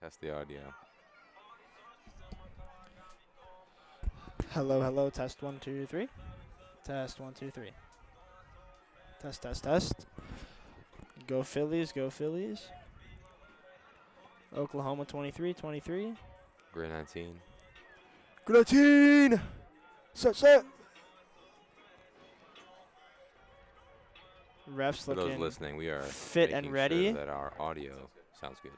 Test the audio. Hello, hello. Test 1 2 3. Test 1 2 3. Test, test, test. Go Phillies, go Phillies. Oklahoma 23-23. Grade 19. Good team. Set. Refs For those looking listening, we are fit and making ready. sure that our audio sounds good.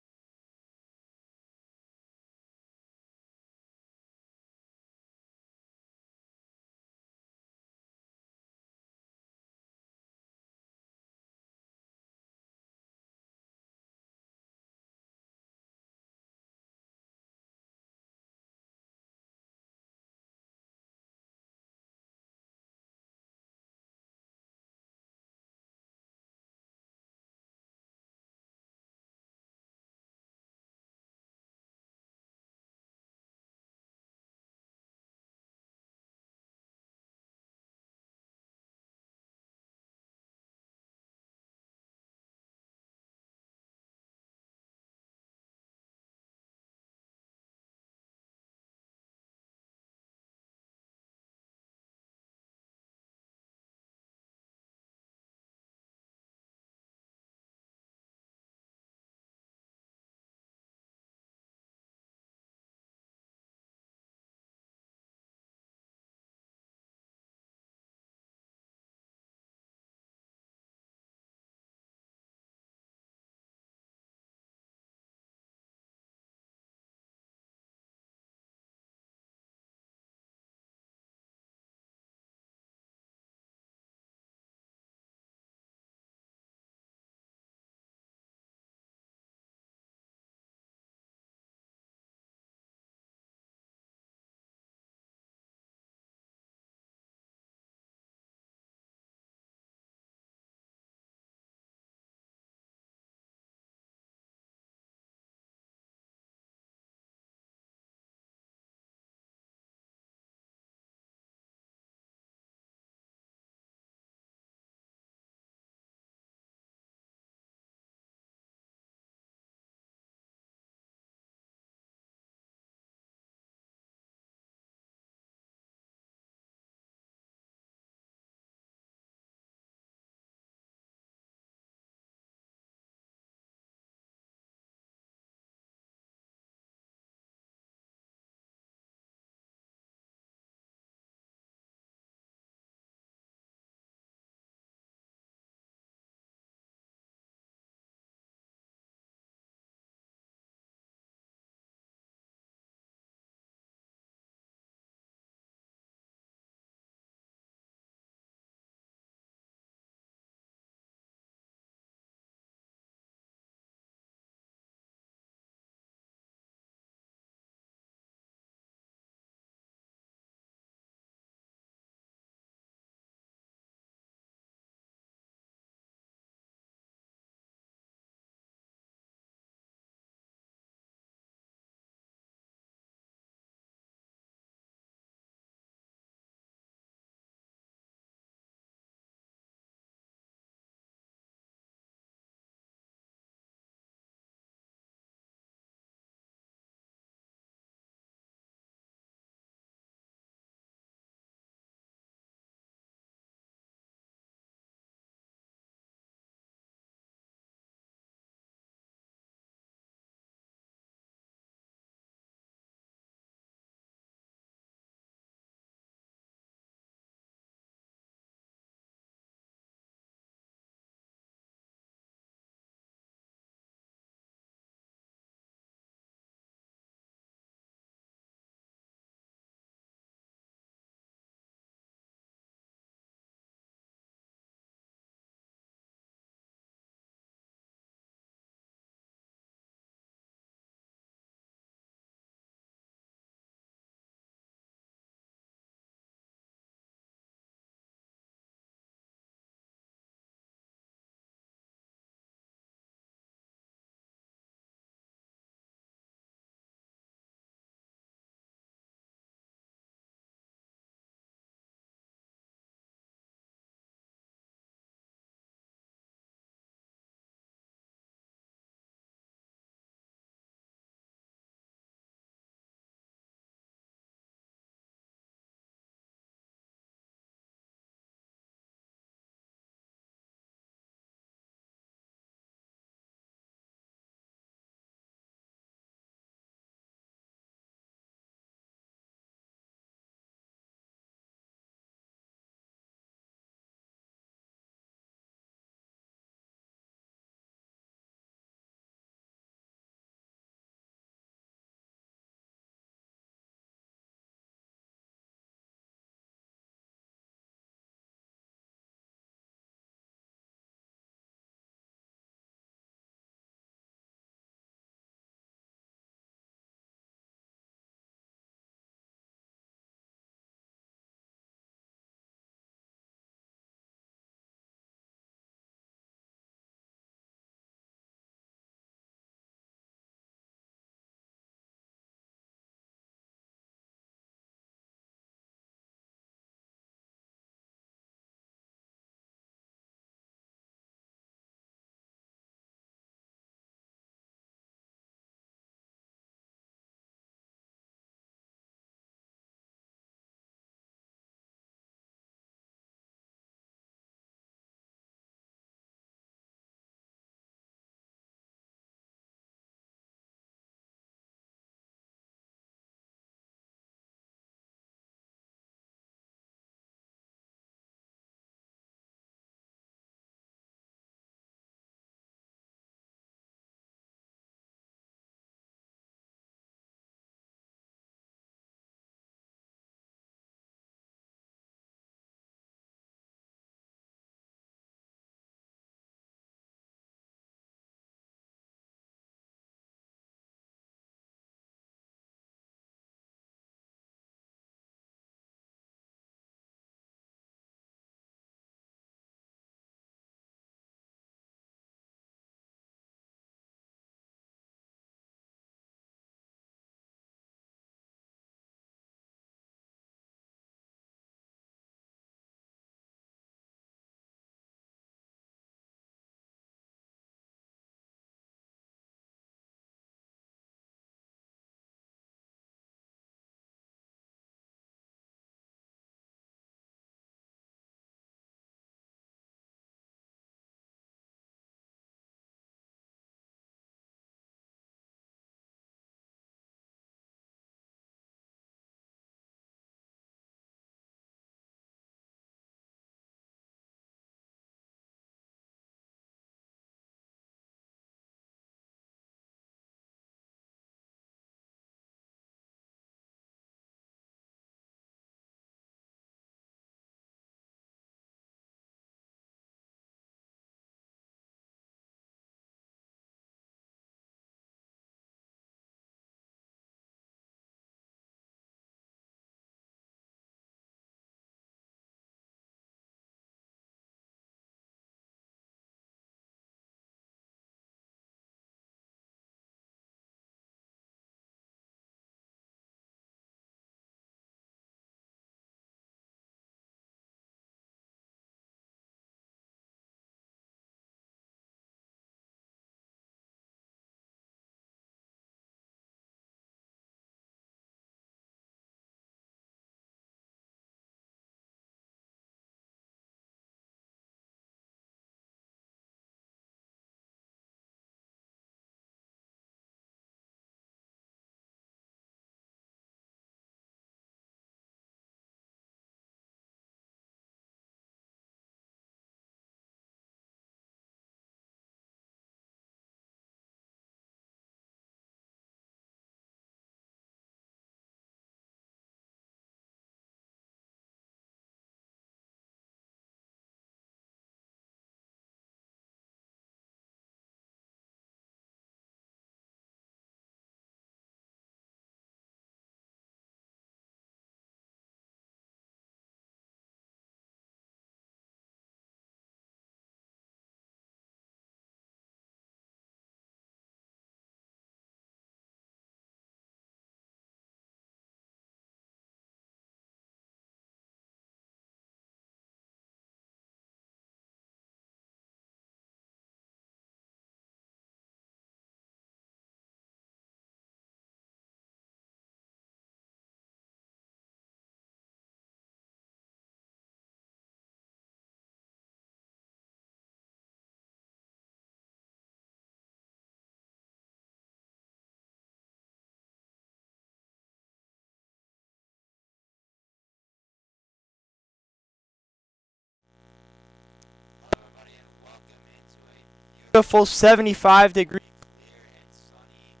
Beautiful 75 degree clear and sunny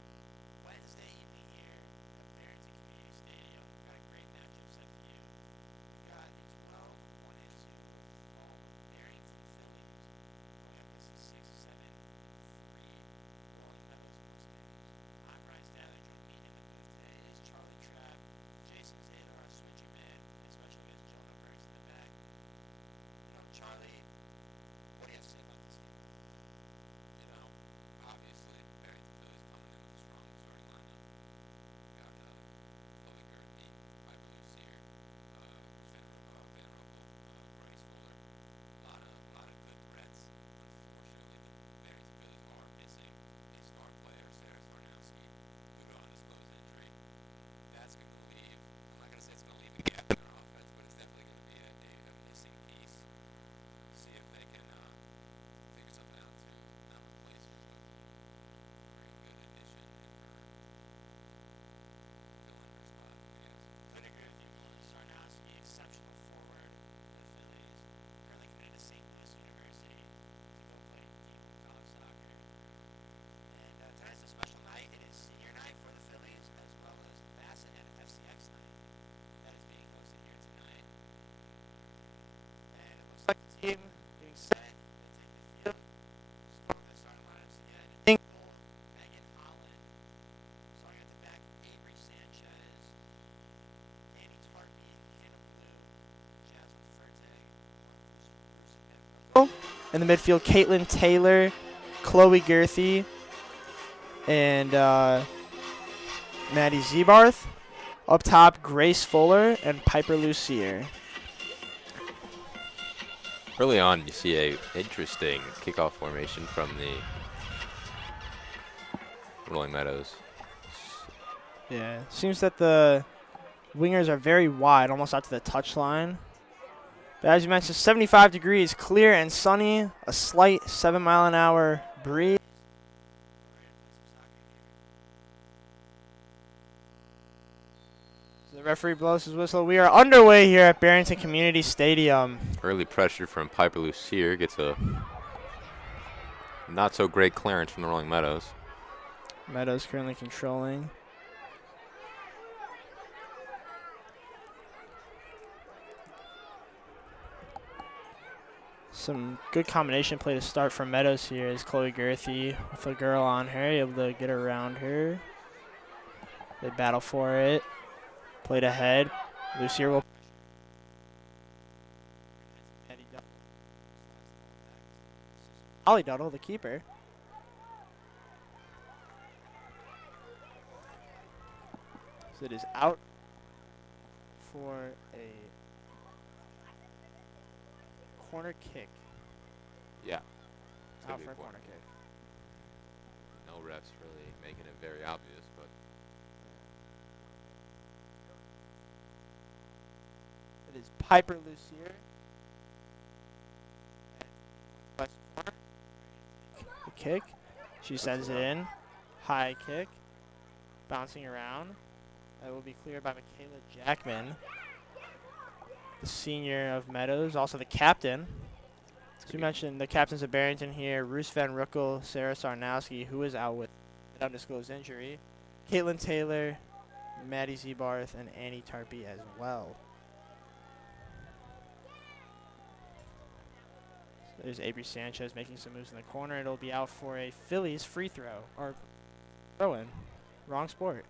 Wednesday evening here at Barrington Community Stadium. Got a great matchup set for you. Got the 12 1 and 2 home Barrington Fillies going up against the 6-7 3 Rolling Meadows Mustangs. I'm Bryce Daly. Joining me in the booth today is Charlie Trapp, Jason Zadar, our switching man, and special guest Jonah Burks in the back. Charlie, what do you have to say about this game? Obviously, Barrington Phillies coming in with a strong starting lineup. Got Chloe Gerthy, Piper Lucier, Van Ruppel, Bryce Fuller. A lot of good threats. Unfortunately, the Barrington Phillies are missing a star player, Sarah Tarnowski, due to undisclosed injury. That's going to leave. I'm not going to say it's going to leave a gap in their offense, but it's definitely going to be a missing piece. See if they can figure something out to not replace her, but a real good addition in her fill in her spot, I guess. Couldn't agree with you more. Sarnowski, exceptional forward for the Phillies. Currently committed to St. Louis University to go play D1 college soccer. And tonight's a special night. It is senior night for the Phillies, as well as Bassett and FCX night. That is being hosted here tonight. And it looks like the team being set. They take the field. Just going with the starting lineups again. In goal, Megan Holland. Starting at the back, Avery Sanchez, Annie Tarpey, Hannah Blue, Jasmine Fertig, in the midfield, Caitlin Taylor, Chloe Gerthy, and Maddie Zebarth. Up top, Grace Fuller and Piper Lucier. Early on, you see a interesting kickoff formation from the Rolling Meadows. Yeah, seems that the wingers are very wide, almost out to the touchline. But as you mentioned, 75 degrees, clear and sunny, a slight 7-mile-an-hour breeze. So the referee blows his whistle. We are underway here at Barrington Community Stadium. Early pressure from Piper Lucier gets a not so great clearance from the Rolling Meadows. Meadows currently controlling. Some good combination play to start from Meadows here is Chloe Gerthy with a girl on her, able to get around her. They battle for it. Played ahead. Lucier will. Ollie Duddle, the keeper. So it is out for a corner kick. Yeah. Out for a corner kick. No refs really making it very obvious, but It is Piper Lucier. The kick. She sends it in. High kick. Bouncing around. That will be cleared by Michaela Jackman, the senior of Meadows, also the captain. As you mentioned, the captains of Barrington here, Roos Van Ruckel, Sarah Sarnowski, who is out with an undisclosed injury, Caitlin Taylor, Maddie Zebarth, and Annie Tarpey as well. So there's Avery Sanchez making some moves in the corner. It'll be out for a Phillies free throw, or throw-in. Wrong sport.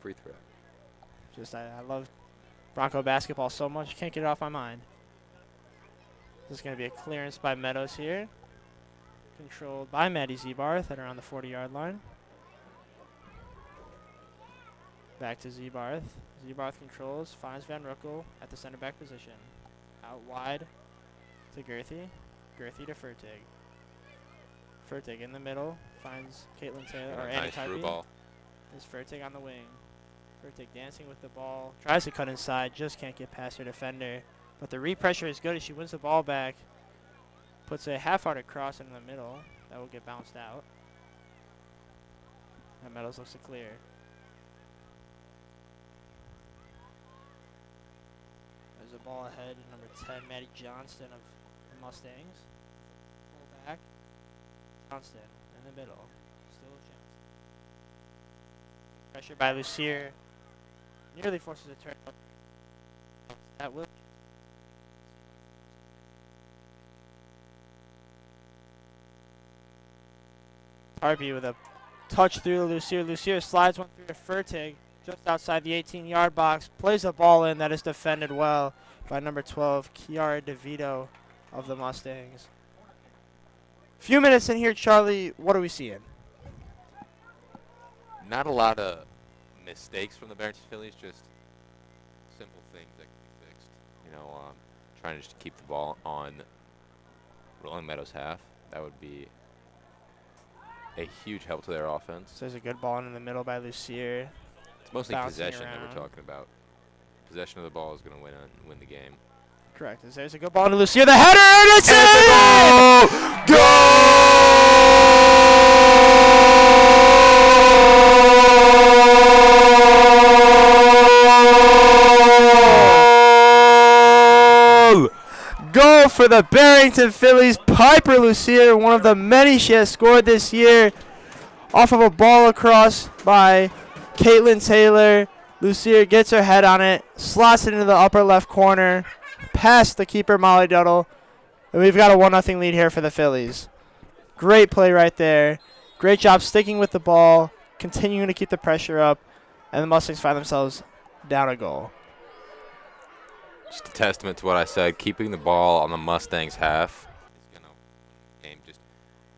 free throw. Just I love Bronco basketball so much, can't get it off my mind. This is going to be a clearance by Meadows here. Controlled by Maddie Zebarth at around the 40-yard line. Back to Zebarth. Zebarth controls, finds Van Ruckel at the center back position. Out wide to Gerthy. Gerthy to Fertig. Fertig in the middle, finds Caitlin Taylor, or Annie Nice through Tarpey. ball. Is Fertig on the wing. Fertig dancing with the ball. Tries to cut inside, just can't get past her defender. But the re-pressure is good as she wins the ball back. Puts a half-hearted cross in the middle. That will get bounced out. And Meadows looks to clear. There's a ball ahead, number 10, Maddie Johnston of the Mustangs. Full back. Johnston in the middle. Still Johnston. Pressure by Lucier. Nearly forces a turnover. That will. Harvey with a touch through to Lucier. Lucier slides one through to Fertig just outside the 18-yard box. Plays a ball in that is defended well by number 12, Kiara DeVito of the Mustangs. Few minutes in here, Charlie. What are we seeing? Not a lot of mistakes from the Barrington Phillies, just simple things that can be fixed. You know, trying to just keep the ball on Rolling Meadows half. That would be a huge help to their offense. So there's a good ball in the middle by Lucier. It's mostly Bouncing possession that around. we're talking about. Possession of the ball is going to win the game. Correct. As there's a good ball to Lucier. The header, and it's in! Goal for the Barrington Phillies. Piper Lucier, one of the many she has scored this year, off of a ball across by Caitlin Taylor. Lucier gets her head on it, slots it into the upper left corner, past the keeper Molly Duddle, and we've got a 1-0 lead here for the Phillies. Great play right there. Great job sticking with the ball, continuing to keep the pressure up, and the Mustangs find themselves down a goal. Just a testament to what I said. Keeping the ball on the Mustangs half is going to win the game. Just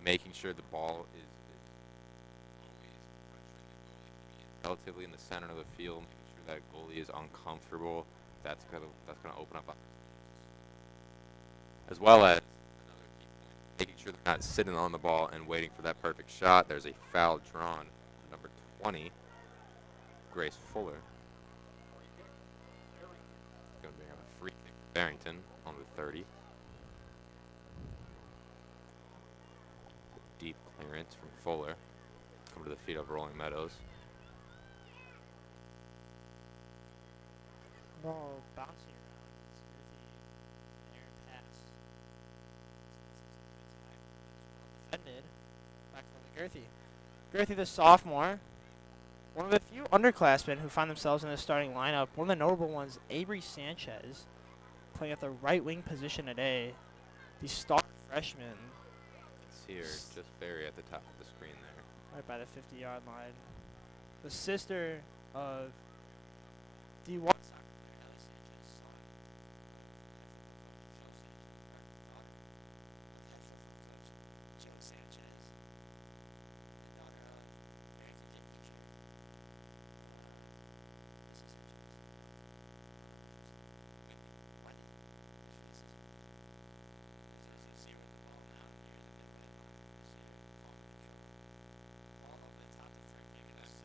making sure the ball is always relatively in the center of the field, making sure that goalie is uncomfortable. That's going to open up, as well as another key point, making sure they're not sitting on the ball and waiting for that perfect shot. There's a foul drawn, number 20, Grace Fuller. Going to be on a free kick for Barrington on the 30. Deep clearance from Fuller. Come to the feet of Rolling Meadows. Ball bouncing around. It's air pass. Well defended. Back to Girthy. Girthy, the sophomore. One of the few underclassmen who find themselves in the starting lineup. One of the notable ones, Avery Sanchez, playing at the right wing position today. The star freshman. It's here, just very at the top of the screen there. Right by the 50-yard line. The sister of D1 soccer player Ellie Sanchez's son. Head football coach Joe Sanchez. The daughter of Barrington gym teacher. Mrs. Sanchez. Wendy. As you see with the ball now near the midway line. Ball over the top of Frank Meadows.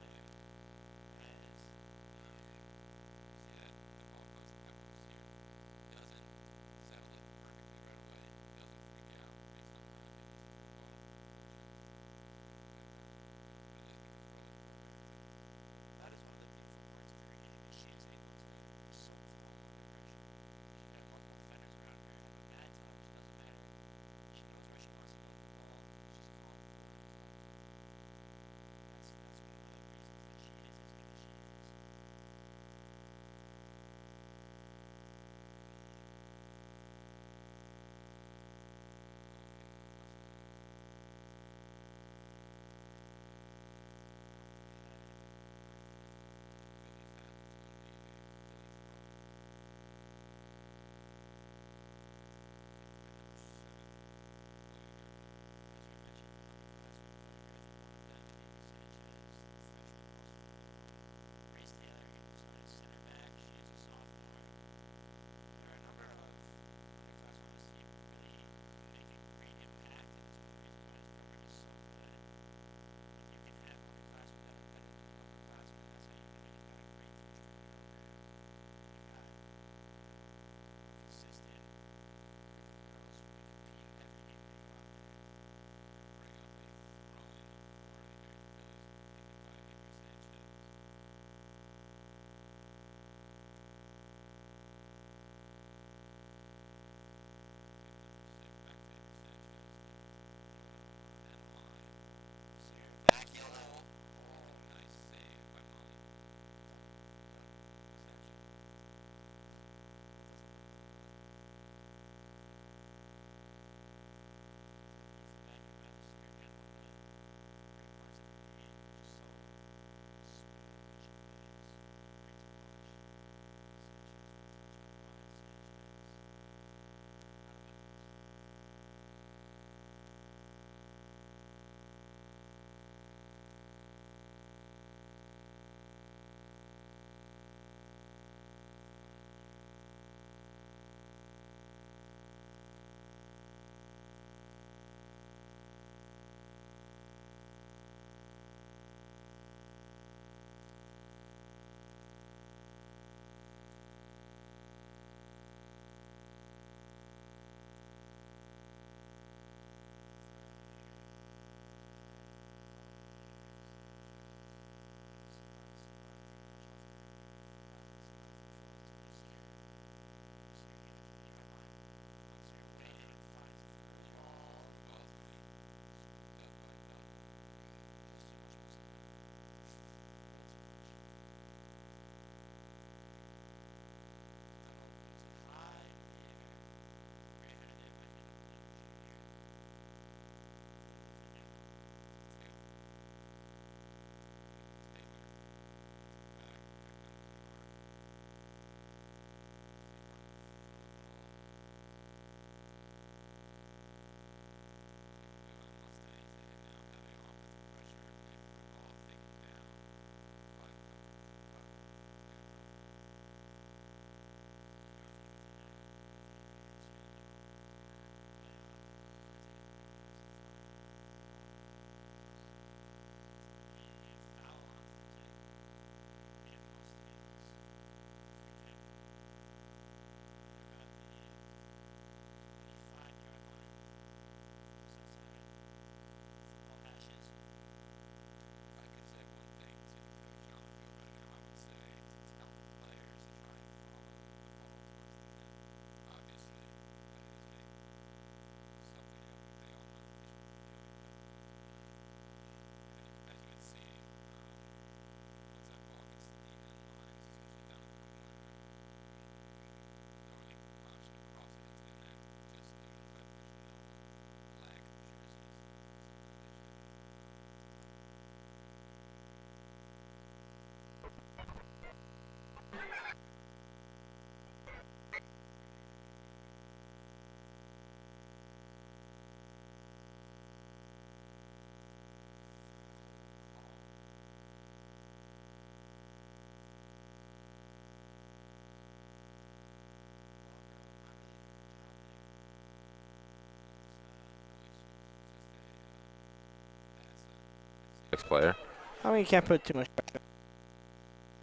next player. I mean, you can't put too much pressure.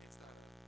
It's not a super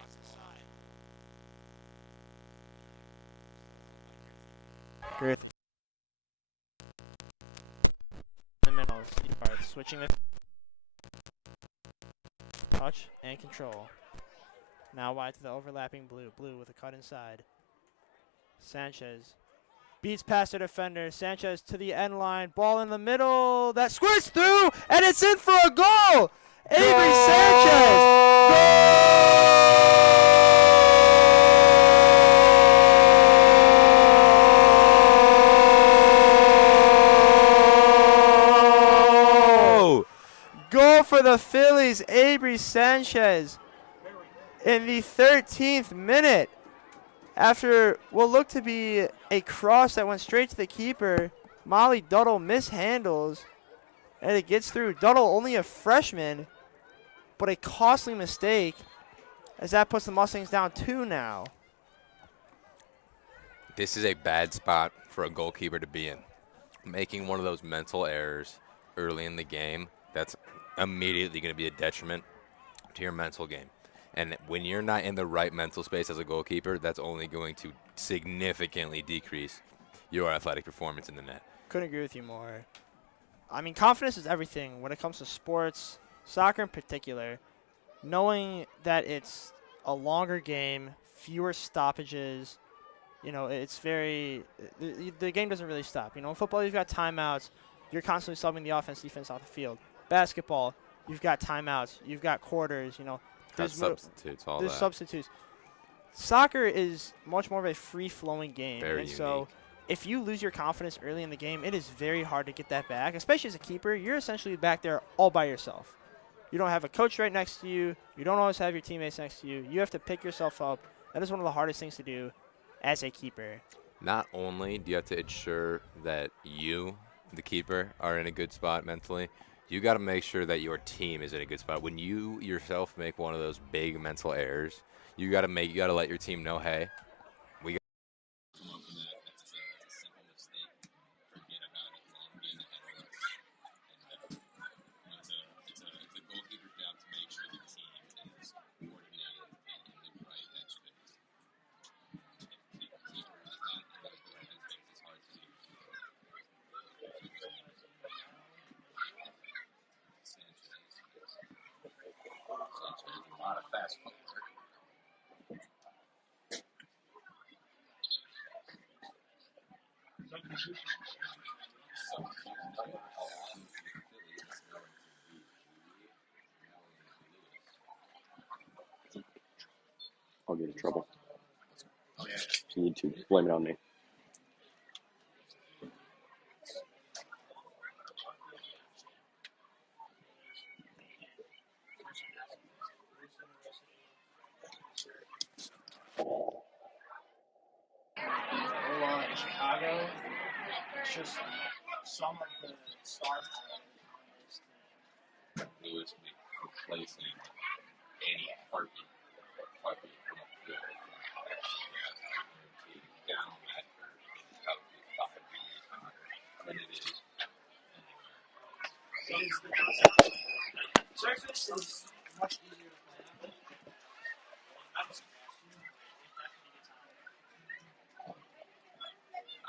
let's see. Great. In the middle, Steve Barth switching the touch and control. Now wide to the overlapping blue. Blue with a cut inside. Sanchez beats past the defender. Sanchez to the end line. Ball in the middle. That squirts through, and it's in for a goal. Avery Sanchez. Goal! Goal for the Phillies. Avery Sanchez in the 13th minute. After what looked to be a cross that went straight to the keeper, Molly Duddle mishandles, and it gets through. Duddle, only a freshman, but a costly mistake, as that puts the Mustangs down 2 now. This is a bad spot for a goalkeeper to be in. Making one of those mental errors early in the game, that's immediately going to be a detriment to your mental game. And when you're not in the right mental space as a goalkeeper, that's only going to significantly decrease your athletic performance in the net. Couldn't agree with you more. I mean, confidence is everything when it comes to sports, soccer in particular. Knowing that it's a longer game, fewer stoppages, you know, it's very the game doesn't really stop. You know, in football, you've got timeouts. You're constantly subbing the offense, defense off the field. Basketball, you've got timeouts. You've got quarters, you know. There's substitutes, all there's that. substitutes. Soccer is much more of a free-flowing game. Very and so unique. if you lose your confidence early in the game, it is very hard to get that back, especially as a keeper. You're essentially back there all by yourself. You don't have a coach right next to you. You don't always have your teammates next to you. You have to pick yourself up. That is one of the hardest things to do as a keeper. Not only do you have to ensure that you, the keeper, are in a good spot mentally, you got to make sure that your team is in a good spot. When you yourself make one of those big mental errors, you got to let your team know, hey, we got to come up from that. That's a simple mistake. Forget about it. Long game ahead of us. And it's a goalkeeper's job to make sure the team is coordinated and in the right headspace. If the keeper is not in the right headspace, it's hard to do. Sanchez, a lot of fast footwork. I'll get in trouble. You need to blame it on me. Along in Chicago, it's just some of the star Lewis replacing any heartbeat from up field. Down that probably 5 feet than it is. surface is much easier to play on.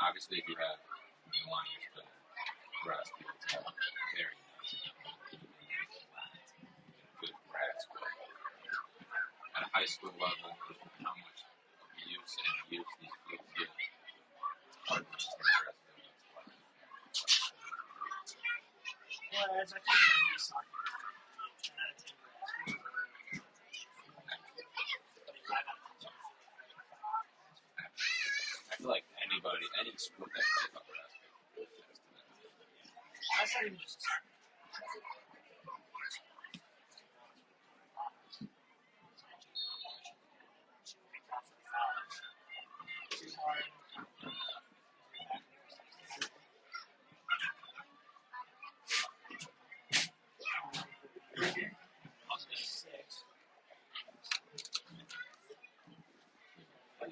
obviously, if you have the money, you can grasp people to have very good grasp. But at a high school level, how much use these fields get, it's hard to just grasp them. Well, as I think many soccer games, 10 out of 10 grass. I feel like anybody, any sport that plays on grass, That's not even just a soccer.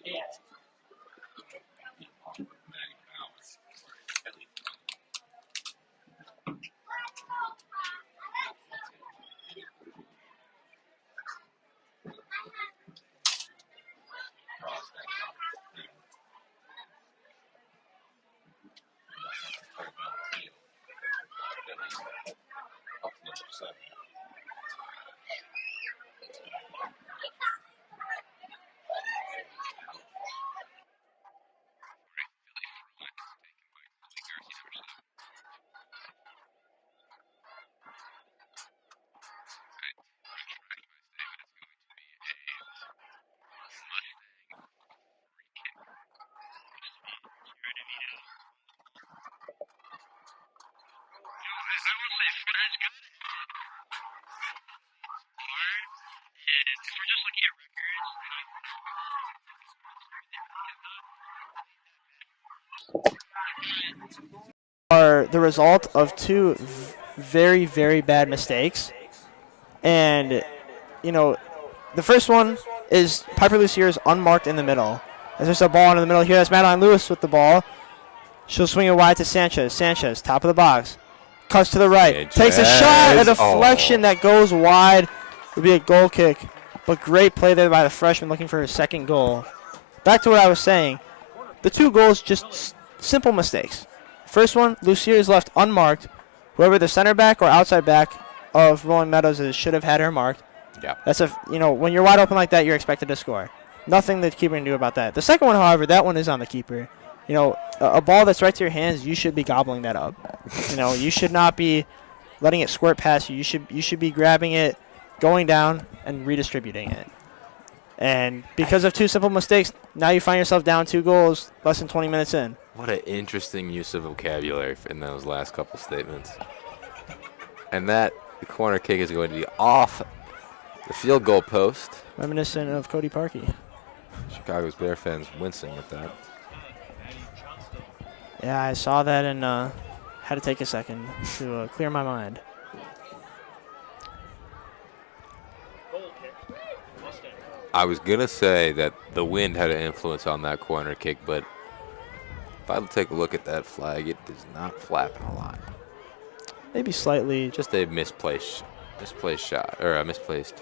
Yeah. Are the result of two very, very bad mistakes. And, you know, the first one is Piper Lucier's unmarked in the middle. As there's a ball in the middle here, that's Madeline Lewis with the ball. She'll swing it wide to Sanchez. Sanchez, top of the box. Cuts to the right. Takes a shot, a deflection that goes wide. Would be a goal kick. But great play there by the freshman looking for his second goal. Back to what I was saying. The two goals, just simple mistakes. First one, Lucier is left unmarked. Whoever the center back or outside back of Rolling Meadows is should have had her marked. Yeah. That's when you're wide open like that, you're expected to score. Nothing the keeper can do about that. The second one, however, that one is on the keeper. A ball that's right to your hands, you should be gobbling that up. You should not be letting it squirt past you. You should be grabbing it, going down, and redistributing it. And because of two simple mistakes, now you find yourself down 2 goals less than 20 minutes in. What an interesting use of vocabulary in those last couple statements. And the corner kick is going to be off the field goal post. Reminiscent of Cody Parkey. Chicago's Bear fans wincing at that. Yeah, I saw that and had to take a second to clear my mind. I was going to say that the wind had an influence on that corner kick, but if I take a look at that flag, it is not flapping a lot. Maybe slightly. Just a misplaced shot, or a misplaced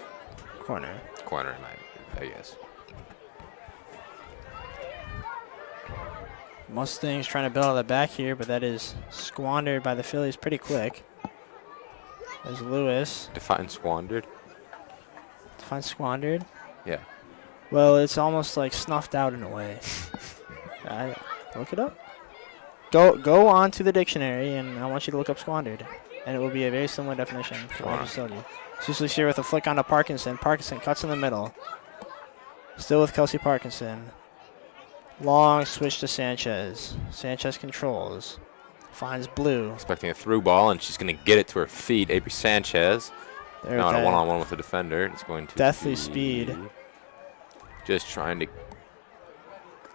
corner, I guess. Mustangs trying to build on the back here, but that is squandered by the Fillies pretty quick. There's Lewis. Define squandered? Define squandered? Yeah. Well, it's almost like snuffed out in a way. Look it up. Go on to the dictionary, and I want you to look up squandered. And it will be a very similar definition to what I just told you. Susley here with a flick onto Parkinson. Parkinson cuts in the middle. Still with Kelsey Parkinson. Long switch to Sanchez. Sanchez controls. Finds Blue. Expecting a through ball, and she's going to get it to her feet. Avery Sanchez. Now on a one-on-one with the defender. It's going to deathly speed. Just trying to...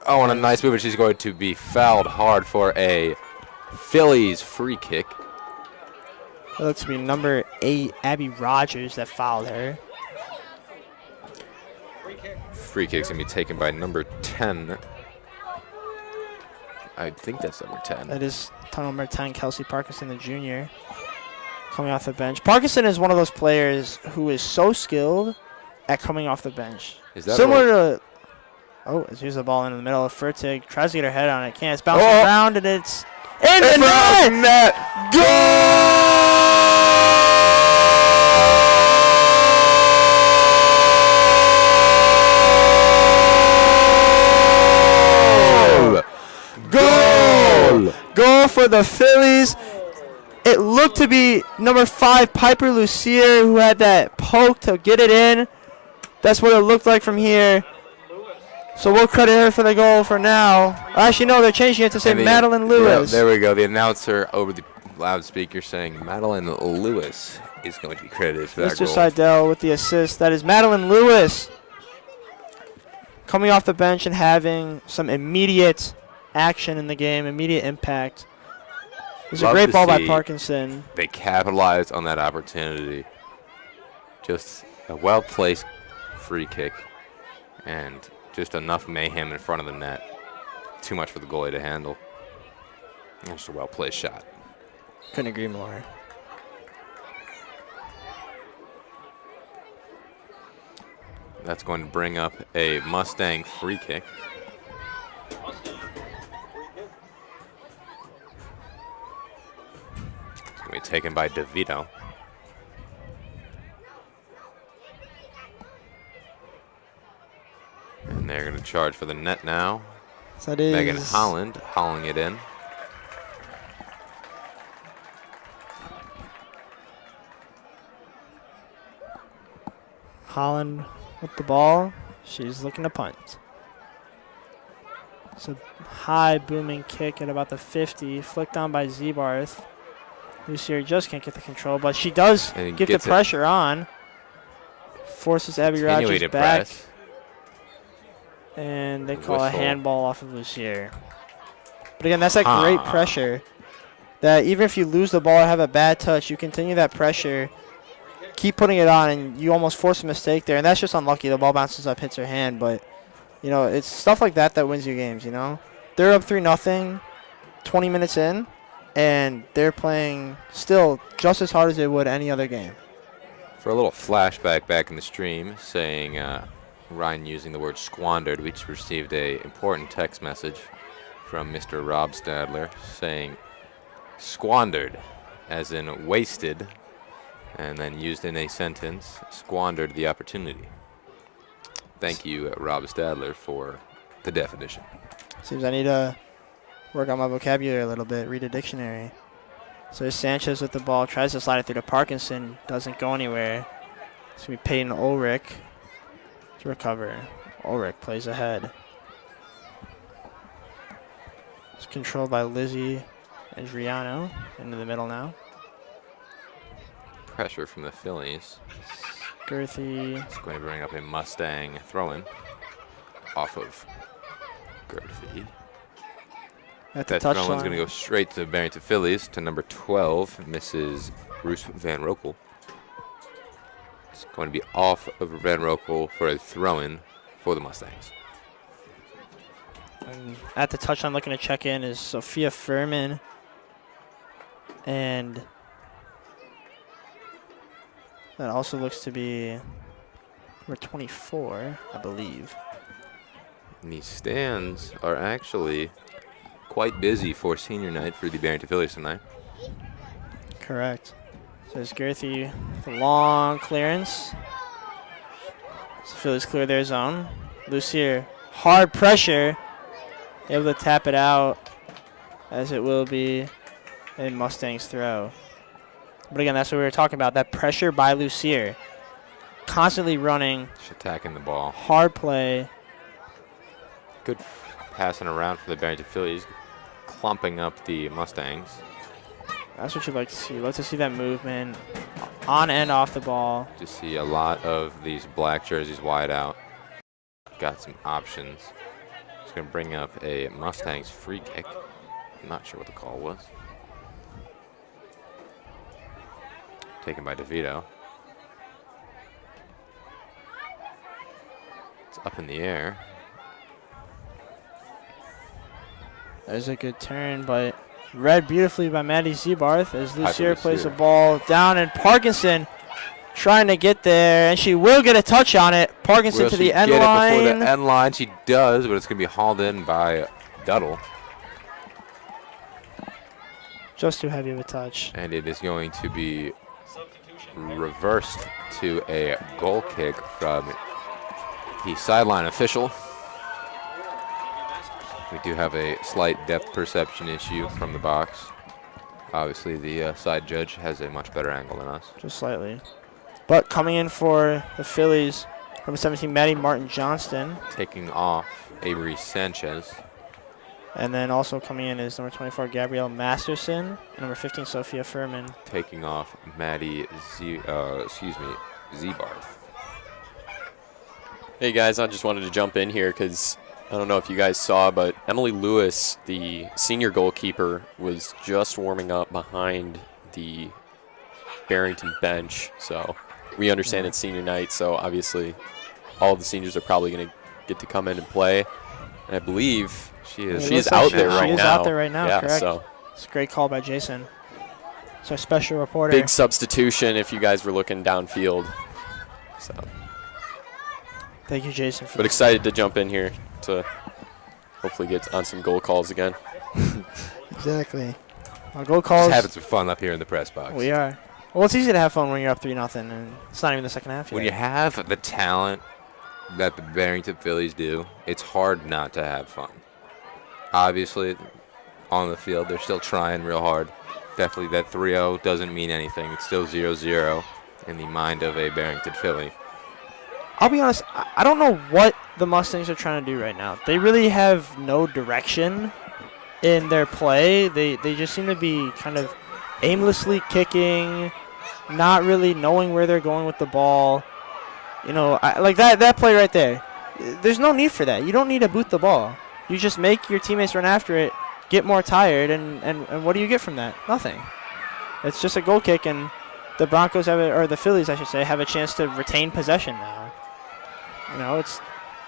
Oh, and a nice move, and she's going to be fouled hard for a Phillies free kick. It looks to be number 8, Abby Rogers, that fouled her. Free kick's going to be taken by number 10. I think that's number 10. That is number 10, Kelsey Parkinson, the junior, coming off the bench. Parkinson is one of those players who is so skilled at coming off the bench. Is that similar to Oh, here's the ball into the middle of Fertig. Tries to get her head on it. Can't. It's bouncing Oh. around, and it's in the net. Net. Goal! Goal for the Phillies. It looked to be number 5, Piper Lucier, who had that poke to get it in. That's what it looked like from here. So we'll credit her for the goal for now. Actually, no, they're changing it to say Madeline Lewis. Yeah, there we go. The announcer over the loudspeaker saying Madeline Lewis is going to be credited for that Mr. goal. Seidel with the assist. That is Madeline Lewis coming off the bench and having some immediate action in the game, immediate impact. It was a Love great to ball by see Parkinson. They capitalized on that opportunity. Just a well-placed free kick and just enough mayhem in front of the net. Too much for the goalie to handle. Just a well-placed shot. Couldn't agree more. That's going to bring up a Mustang free kick. It's going to be taken by DeVito. And they're going to charge for the net now. So that is Megan Holland hauling it in. Holland with the ball. She's looking to punt. It's a high booming kick at about the 50. Flicked on by Zebarth. Lucier just can't get the control, but she does And get the gets it. pressure on. Forces Abby Continuing Rogers to back. press. And they call a Whistle. handball off of Lucier. But again, that's that great pressure. That even if you lose the ball or have a bad touch, you continue that pressure, keep putting it on, and you almost force a mistake there. And that's just unlucky. The ball bounces up, hits her hand. But, you know, it's stuff like that that wins you games, you know. They're up 3-0, 20 minutes in, and they're playing still just as hard as they would any other game. For a little flashback back in the stream saying Ryan using the word squandered, we just received a important text message from Mr. Rob Stadler saying squandered as in wasted, and then used in a sentence, squandered the opportunity. Thank you, Rob Stadler, for the definition. Seems I need to work on my vocabulary a little bit, read a dictionary. So there's Sanchez with the ball, tries to slide it through to Parkinson, doesn't go anywhere. It's going to be Peyton Ulrich to recover. Ulrich plays ahead. It's controlled by Lizzie Adriano into the middle now. Pressure from the Phillies. Girthy. It's going to bring up a Mustang throw-in off of Gerthy. At the That touchline. throw-in's going to go straight to the Barrington Phillies to number 12, Mrs. Bruce Van Rokel. It's going to be off of Van Rokel for a throw-in for the Mustangs. And at the touchline, looking to check in is Sophia Furman. And that also looks to be number 24, I believe. And these stands are actually quite busy for senior night for the Barrington Phillies tonight. Correct. So there's Girthy, the long clearance. So Phillies clear their zone. Lucier, hard pressure. Able to tap it out, as it will be a Mustangs throw. But again, that's what we were talking about, that pressure by Lucier. Constantly running, Just attacking the ball. hard play. Good passing around for the Barrington Phillies, clumping up the Mustangs. That's what you'd like to see. You'd like to see that movement on and off the ball. Just see a lot of these black jerseys wide out. Got some options. It's going to bring up a Mustangs free kick. I'm not sure what the call was. Taken by DeVito. It's up in the air. There's a good turn, but read beautifully by Maddie Zebarth as Lucier plays the Lucier. ball down, and Parkinson trying to get there, and she will get a touch on it. Parkinson Will to she the end get it line. before the end line? She does, but it's going to be hauled in by Duddle. Just too heavy of a touch. And it is going to be reversed to a goal kick from the sideline official. We do have a slight depth perception issue from the box. Obviously, the side judge has a much better angle than us. Just slightly. But coming in for the Phillies, number 17, Maddie Martin-Johnston. Taking off Avery Sanchez. And then also coming in is number 24, Gabrielle Masterson. And number 15, Sophia Furman. Taking off Maddie Zebarth. Hey guys, I just wanted to jump in here because I don't know if you guys saw, but Emily Lewis, the senior goalkeeper, was just warming up behind the Barrington bench. So we understand it's senior night, so obviously all of the seniors are probably going to get to come in and play. And I believe she is out there right now. She is out there right now, yeah, correct. So it's a great call by Jason. It's our special reporter. big substitution if you guys were looking downfield. So, Thank you, Jason. but excited to jump in here to hopefully get on some goal calls again. Exactly. Our goal calls. Just having some fun up here in the press box. We are. Well, it's easy to have fun when you're up 3-0, and it's not even the second half yet. When you have the talent that the Barrington Phillies do, it's hard not to have fun. Obviously, on the field, they're still trying real hard. Definitely that 3-0 doesn't mean anything. It's still 0-0 in the mind of a Barrington Philly. I'll be honest, I don't know what the Mustangs are trying to do right now. They really have no direction in their play. They just seem to be kind of aimlessly kicking, not really knowing where they're going with the ball. You know, like that play right there. There's no need for that. You don't need to boot the ball. You just make your teammates run after it, get more tired, and what do you get from that? Nothing. It's just a goal kick, and the Broncos have or the Phillies, I should say, have a chance to retain possession now. You know, it's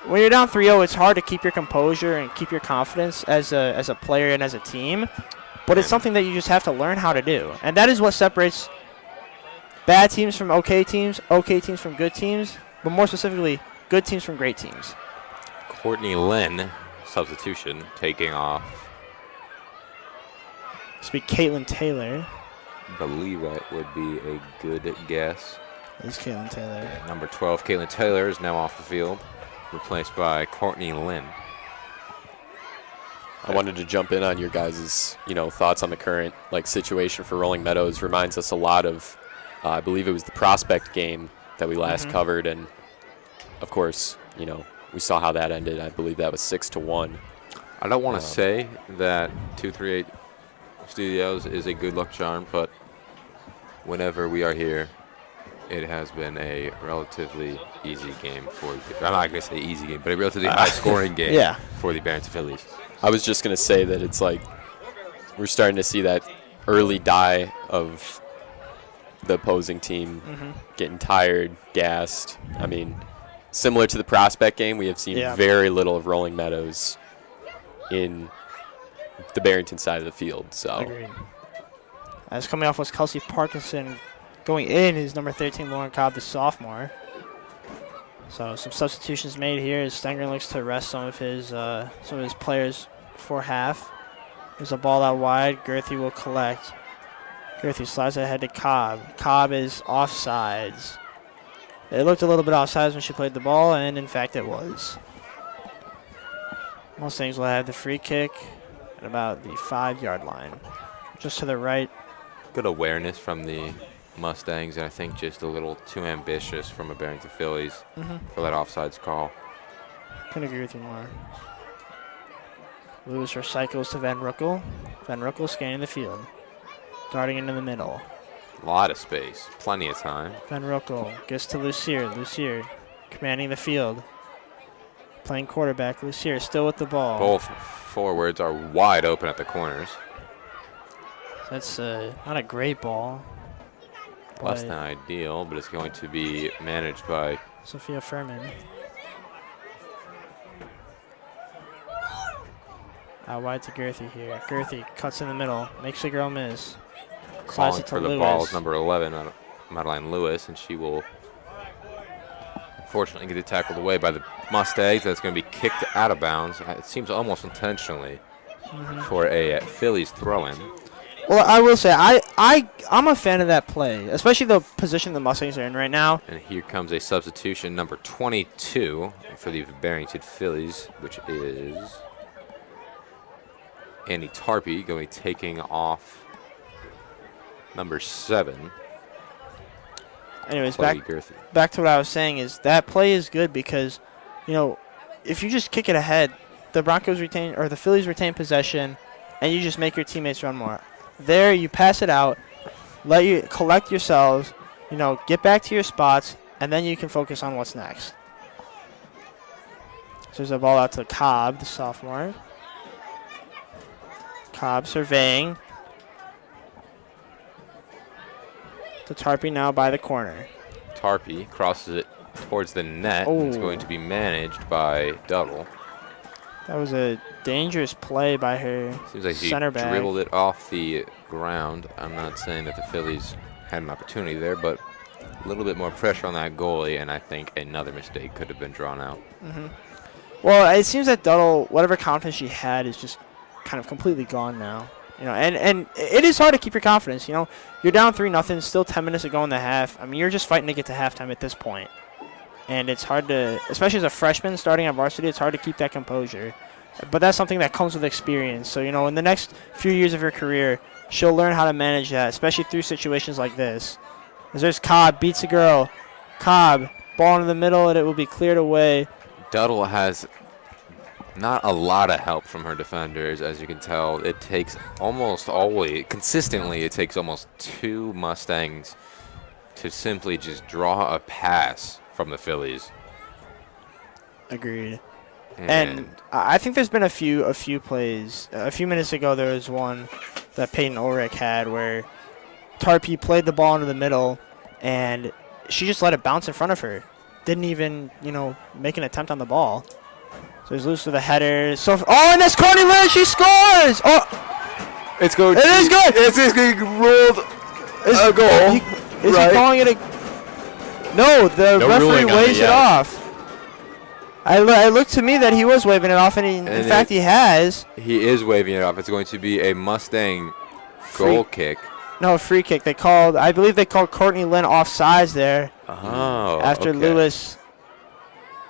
when you're down 3-0, it's hard to keep your composure and keep your confidence as a player and as a team. But it's something that you just have to learn how to do. And that is what separates bad teams from okay teams from good teams, but more specifically, good teams from great teams. Courtney Lynn, substitution, taking off. This would be Caitlin Taylor. Believe that would be a good guess. This is Caitlin Taylor. Number 12, Caitlin Taylor, is now off the field, replaced by Courtney Lynn. I wanted to jump in on your guys' thoughts on the current situation for Rolling Meadows. Reminds us a lot of, I believe it was the Prospect game that we last covered, and of course, we saw how that ended. I believe that was 6-1. I don't want to say that 238 Studios is a good luck charm, but whenever we are here, it has been a relatively easy game for I'm not going to say easy game, but a relatively high-scoring game for the Barrington Phillies. I was just going to say that it's like we're starting to see that early die of the opposing team getting tired, gassed. I mean, similar to the Prospect game, we have seen very little of Rolling Meadows in the Barrington side of the field. So, agreed. As coming off was Kelsey Parkinson. Going in is number 13, Lauren Cobb, the sophomore. So some substitutions made here as Stenger looks to rest some of his players before half. There's a ball out wide. Gerthy will collect. Gerthy slides ahead to Cobb. Cobb is offsides. It looked a little bit offsides when she played the ball, and in fact it was. Mustangs will have the free kick at about the 5-yard line. Just to the right. Good awareness from the Mustangs, and I think just a little too ambitious from a Barrington Phillies for that offsides call. Couldn't agree with you more. Lewis recycles to Van Ruckel. Van Ruckel scanning the field. Darting into the middle. A lot of space, plenty of time. Van Ruckel gets to Lucier. Lucier commanding the field. Playing quarterback. Lucier still with the ball. Both forwards are wide open at the corners. That's not a great ball. Less than ideal, but it's going to be managed by Sophia Furman. Out wide to Gerthy here. Gerthy cuts in the middle, makes the girl miss. calling Slides it to for the Lewis. ball is number 11. Madeline Lewis, and she will unfortunately get tackled away by the Mustangs. That's going to be kicked out of bounds. It seems almost intentionally for a Phillies throw-in. Well, I will say I'm a fan of that play, especially the position the Mustangs are in right now. And here comes a substitution, number 22 for the Barrington Phillies, which is Andy Tarpey going to be taking off number 7. Anyways, Chloe Gerthy. back to what I was saying is that play is good because, you know, if you just kick it ahead, the Phillies retain possession, and you just make your teammates run more. There, you pass it out, let you collect yourselves, you know, get back to your spots, and then you can focus on what's next. So there's a ball out to Cobb, the sophomore. Cobb surveying. To Tarpey now by the corner. Tarpey crosses it towards the net. And it's going to be managed by Duddle. That was a dangerous play by her Seems like she center back. dribbled it off the ground. I'm not saying that the Phillies had an opportunity there, but a little bit more pressure on that goalie, and I think another mistake could have been drawn out. Well, it seems that Duddle, whatever confidence she had, is just kind of completely gone now. You know, and it is hard to keep your confidence. You know, you're down 3-0, still 10 minutes to go in the half. I mean, you're just fighting to get to halftime at this point. And it's hard to, especially as a freshman starting at varsity, it's hard to keep that composure. But that's something that comes with experience. So, you know, in the next few years of her career, she'll learn how to manage that, especially through situations like this. As there's Cobb, beats a girl. Cobb, ball into the middle, and it will be cleared away. Duddle has not a lot of help from her defenders, as you can tell. It takes almost always, consistently, it takes almost 2 Mustangs to simply just draw a pass from the Phillies. Agreed. And I think there's been a few plays. A few minutes ago, there was one that Peyton Ulrich had where Tarpey played the ball into the middle, and she just let it bounce in front of her. Didn't even, you know, make an attempt on the ball. So he's loose with a header. So and that's Courtney Lynn. She scores. Oh, it's going. It is good. It's being ruled a goal. Is he calling it a? No, the referee waves it off. It looked to me that he was waving it off, and in fact he has. He is waving it off. It's going to be a Mustang goal kick. No, free kick. I believe they called Courtney Lynn offsides there. Oh. After okay. Lewis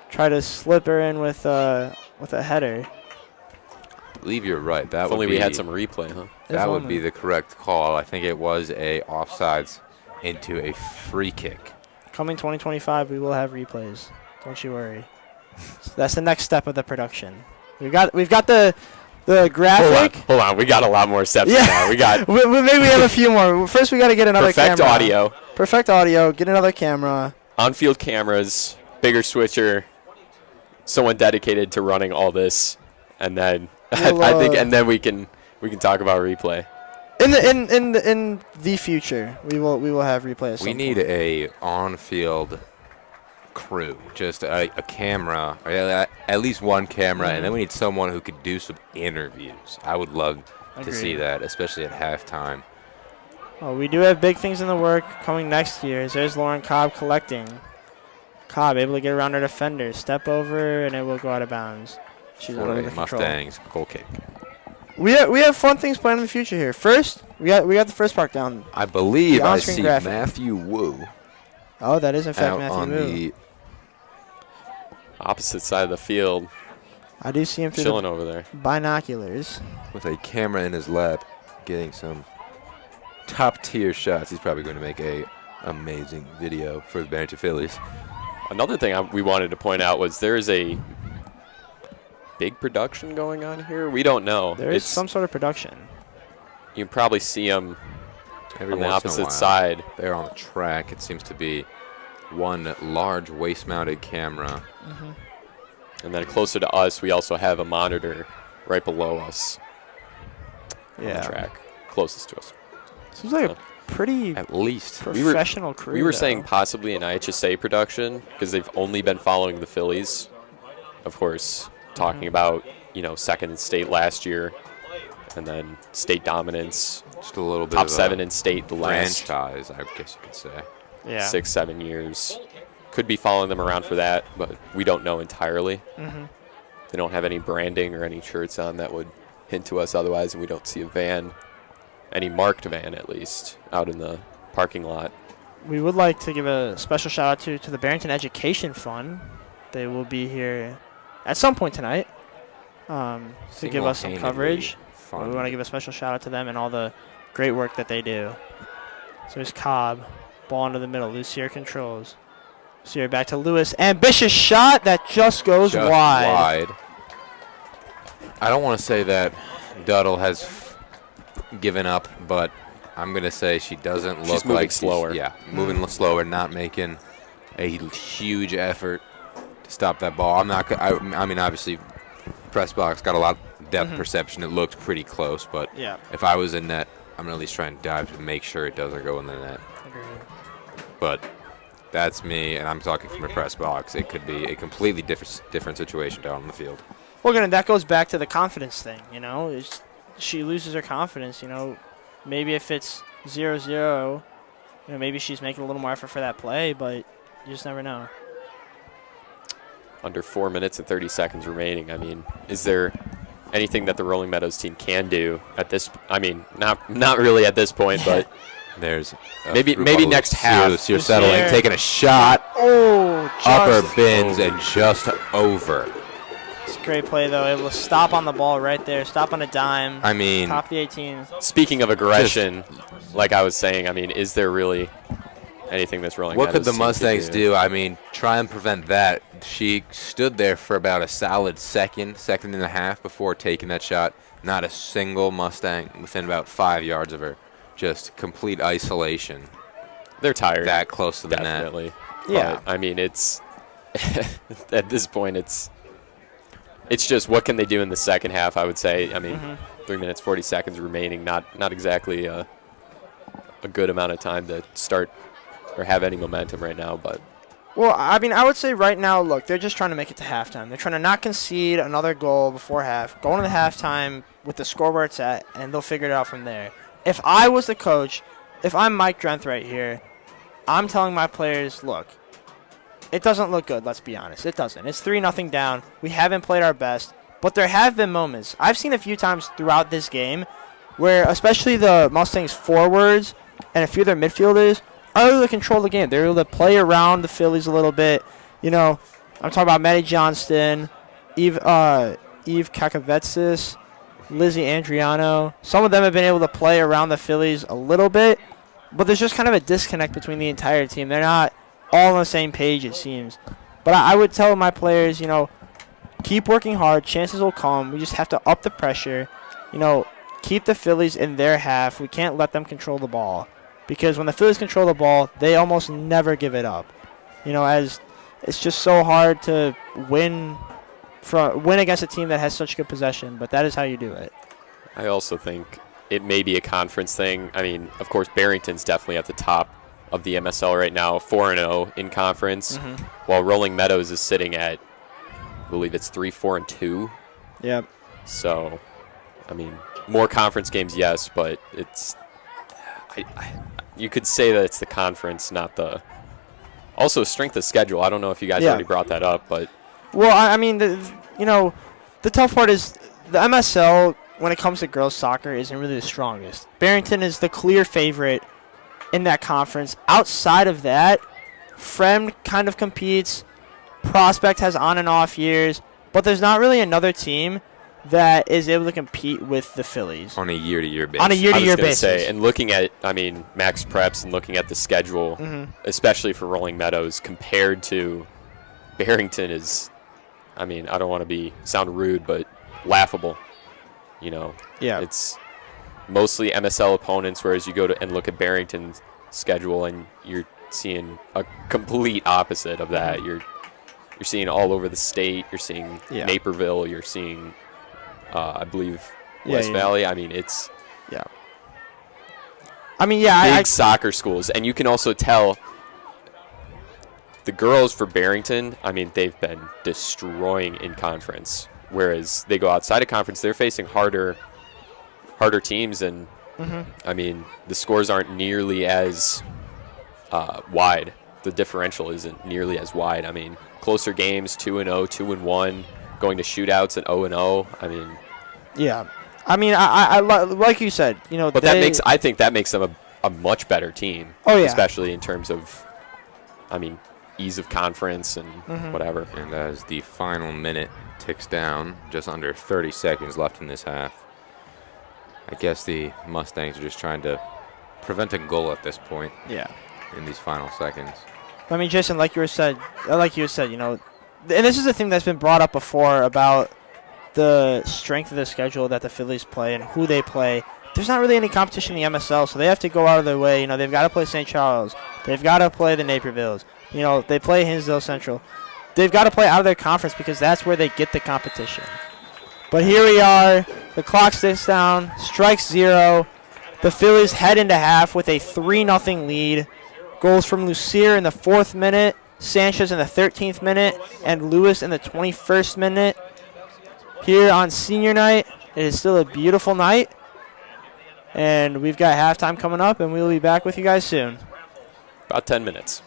tried to slip her in with a header. I believe you're right. That If would only be, we had some replay, huh? That would be the correct call. I think it was a offsides into a free kick. Coming 2025, we will have replays. Don't you worry. So that's the next step of the production. We've got the graphic. Hold on. We got a lot more steps than that. We got Maybe we have a few more. First, we got to get another perfect camera. audio, Perfect audio. Get another camera. on-field cameras, bigger switcher, someone dedicated to running all this, and then I think, and then we can talk about replay. In the future, we will have replay. At some We need point. a on-field crew, just a camera, or at least one camera, and then we need someone who could do some interviews. I would love to see that, especially at halftime. Oh, we do have big things in the work coming next year. There's Lauren Cobb collecting. Cobb able to get around her defender, step over, and it will go out of bounds. She's For out a of the control. Mustangs goal kick. We have fun things planned in the future here. First, we got the first park down. I believe The I on-screen see graphic. Matthew Wu Oh, that is in fact out Matthew on Wu. the Opposite side of the field, I do see him through chilling the over there. binoculars. with a camera in his lap, getting some top-tier shots. He's probably going to make a amazing video for the Barrington Phillies. Another thing we wanted to point out was there is a big production going on here. We don't know. There is some sort of production. You can probably see them Every on the once in a opposite while, side. There on the track, it seems to be one large waist-mounted camera. And then closer to us, we also have a monitor right below us on the track, closest to us. Seems like a pretty At least. professional crew. We were though. saying possibly an IHSA production because they've only been following the Phillies. Of course, talking about, second in state last year and then state dominance. Just a little bit Top of 7 a in state the last. franchise, I guess you could say. Yeah. 6-7 years. Could be following them around for that, but we don't know entirely. Mm-hmm. They don't have any branding or any shirts on that would hint to us otherwise, and we don't see a van, any marked van at least, out in the parking lot. We would like to give a special shout out to the Barrington Education Fund. They will be here at some point tonight to give us some coverage. We want to give a special shout out to them and all the great work that they do. So here's Cobb, ball into the middle. Lucier controls. Lucier back to Lewis. Ambitious shot that just goes wide. I don't want to say that Duddle has given up, but I'm going to say she doesn't look moving like slower. Moving slower, not making a huge effort to stop that ball. I mean, obviously, press box got a lot of depth perception. It looked pretty close, but Yeah. if I was in net, I'm going to at least try and dive to make sure it doesn't go in the net. Agreed. But that's me, and I'm talking from the press box. It could be a completely different situation down on the field. Well, again, that goes back to the confidence thing, She loses her confidence, Maybe if it's 0-0, maybe she's making a little more effort for that play, but you just never know. Under 4 minutes and 30 seconds remaining. I mean, is there anything that the Rolling Meadows team can do at this? I mean, not really at this point, but there's maybe next half. You're settling, taking a shot. Oh, Upper bins and just over. It's a great play, though. Able to stop on the ball right there, stop on a dime. I mean, top the 18. Speaking of aggression, like I was saying, I mean, is there really anything that's Rolling what Meadows could the team Mustangs do? I mean, try and prevent that. She stood there for about a solid second and a half before taking that shot. Not a single Mustang within about 5 yards of her. Just complete isolation. They're tired. That close to the net. Definitely. Yeah. But, I mean, it's at this point, it's just what can they do in the second half, I would say. I mean, 3 minutes, 40 seconds remaining, not exactly a good amount of time to start or have any momentum right now. But Well, I mean, I would say right now, look, they're just trying to make it to halftime. They're trying to not concede another goal before half, go into the halftime with the score where it's at, and they'll figure it out from there. If I was the coach, if I'm Mike Drenth right here, I'm telling my players, look, it doesn't look good, let's be honest. It doesn't. It's 3-0 down. We haven't played our best, but there have been moments. I've seen a few times throughout this game where especially the Mustangs forwards and a few of their midfielders are able to control the game. They're able to play around the Fillies a little bit. I'm talking about Maddie Johnston, Eve Kakavetsis, Lizzie Andriano. Some of them have been able to play around the Fillies a little bit, but there's just kind of a disconnect between the entire team. They're not all on the same page, it seems. But I would tell my players, keep working hard. Chances will come. We just have to up the pressure. Keep the Fillies in their half. We can't let them control the ball. Because when the Phillies control the ball, they almost never give it up. As it's just so hard to win against a team that has such good possession, but that is how you do it. I also think it may be a conference thing. I mean, of course, Barrington's definitely at the top of the MSL right now, 4-0 in conference, while Rolling Meadows is sitting at, I believe it's 3-4-2. Yep. So, I mean, more conference games, yes, but it's you could say that it's the conference, not the. Also, strength of schedule. I don't know if you guys already brought that up, but. Well, I mean, the tough part is the MSL, when it comes to girls soccer, isn't really the strongest. Barrington is the clear favorite in that conference. Outside of that, Fremd kind of competes. Prospect has on and off years, but there's not really another team that is able to compete with the Fillies. On a year-to-year basis. On a year-to-year basis. Say, and looking at, Max Preps and looking at the schedule, especially for Rolling Meadows, compared to Barrington is, I don't want to sound rude, but laughable. Yeah. It's mostly MSL opponents, whereas you go to and look at Barrington's schedule and you're seeing a complete opposite of that. You're seeing all over the state. You're seeing Naperville. You're seeing, I believe, West Valley. It's big soccer schools, and you can also tell the girls for Barrington. They've been destroying in conference, whereas they go outside of conference, they're facing harder teams, and the scores aren't nearly as wide. The differential isn't nearly as wide. I mean, closer games, 2-0, 2-1, going to shootouts at 0-0. I mean, Yeah. I mean, like you said, you know, but I think that makes them a much better team. Oh, yeah. Especially in terms of, I mean, ease of conference and whatever. And as the final minute ticks down, just under 30 seconds left in this half, I guess the Mustangs are just trying to prevent a goal at this point. Yeah. In these final seconds. I mean, Jason, like you said, you know, and this is a thing that's been brought up before about the strength of the schedule that the Phillies play and who they play. There's not really any competition in the MSL, so they have to go out of their way. You know, they've got to play St. Charles. They've got to play the Napervilles. You know, they play Hinsdale Central. They've got to play out of their conference because that's where they get the competition. But here we are. The clock ticks down. Strikes 0. The Phillies head into half with a 3-0 lead. Goals from Lucier in the 4th minute, Sanchez in the 13th minute, and Lewis in the 21st minute. Here on senior night, it is still a beautiful night. And we've got halftime coming up, and we'll be back with you guys soon. About 10 minutes.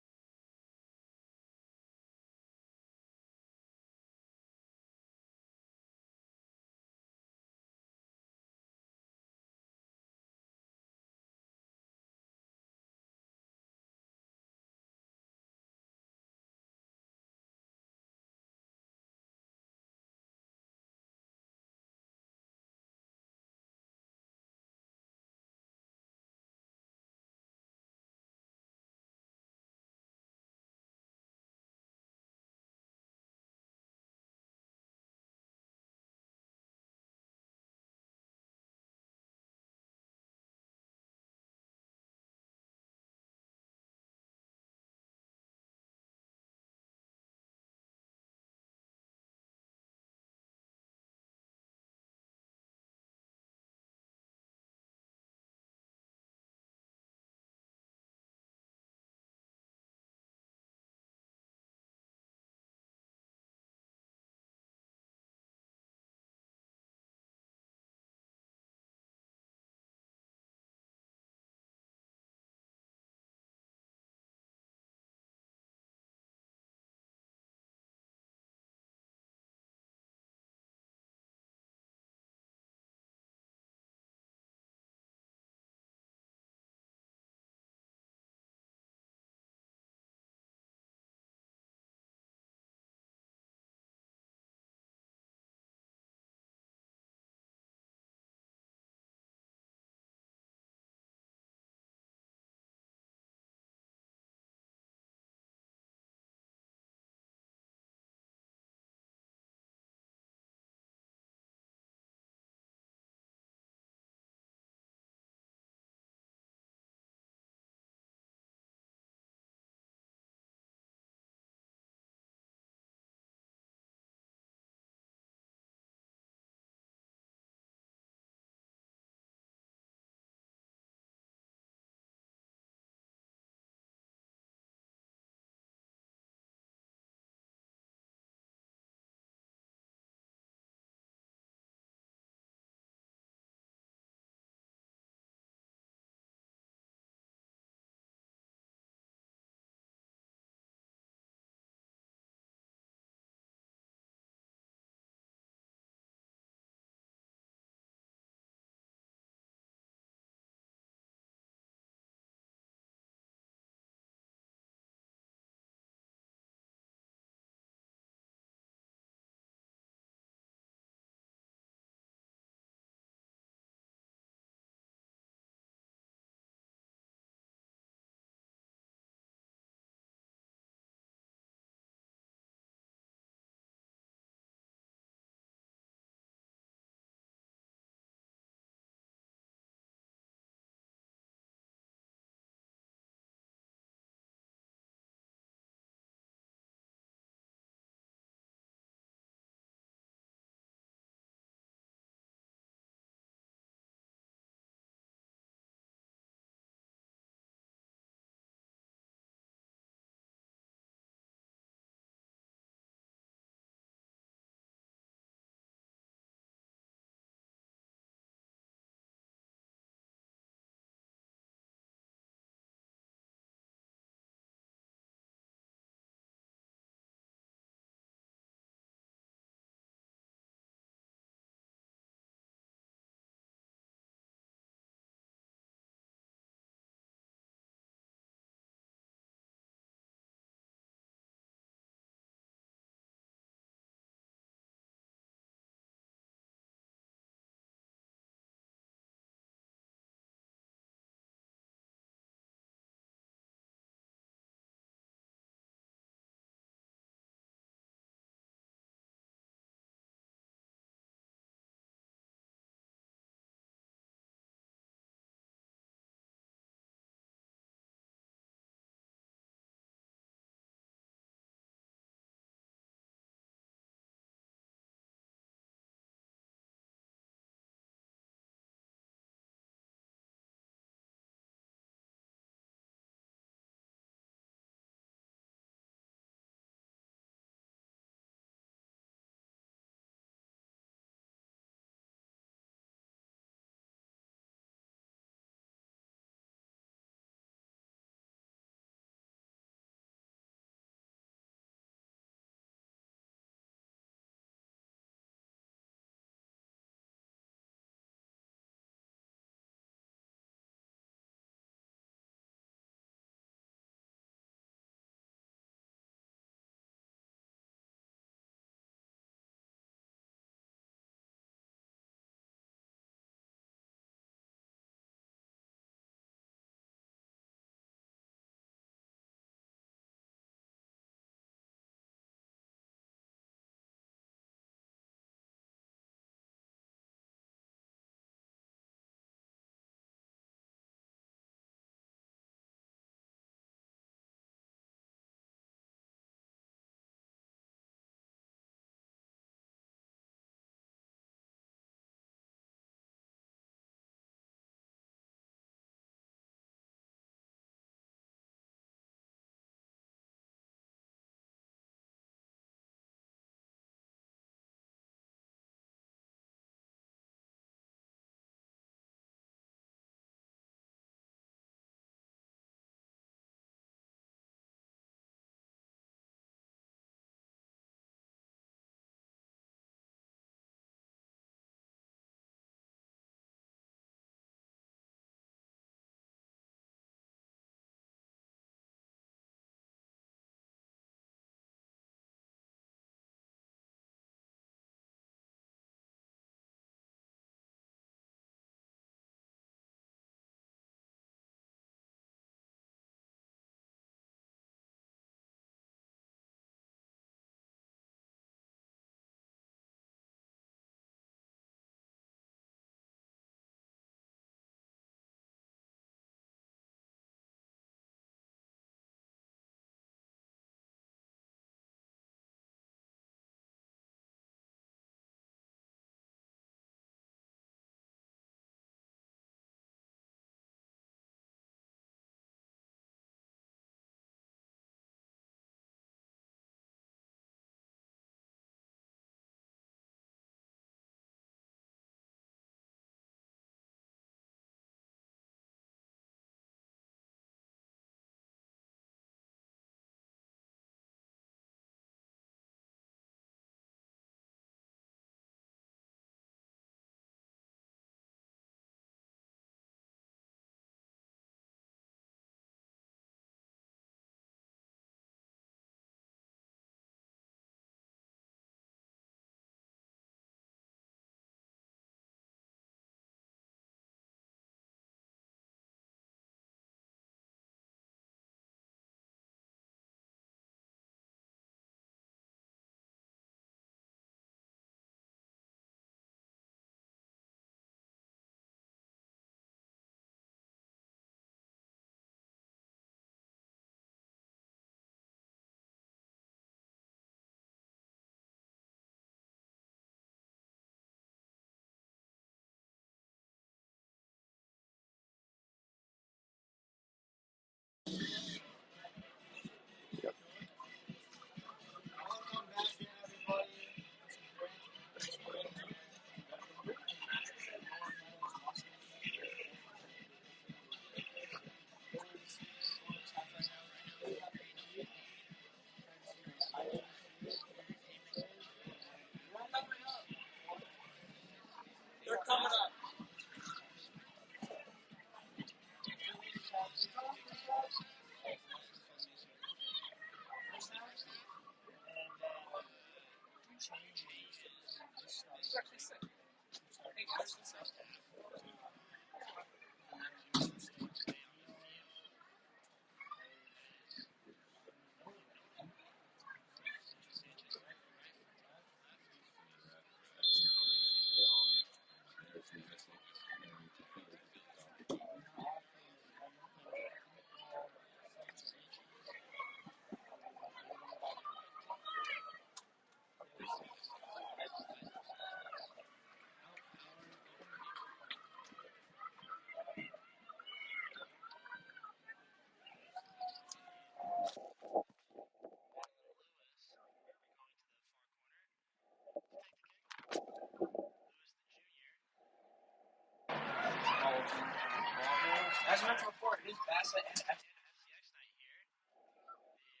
As I mentioned before, it is Bassett and FTX night here. The Phillies hosting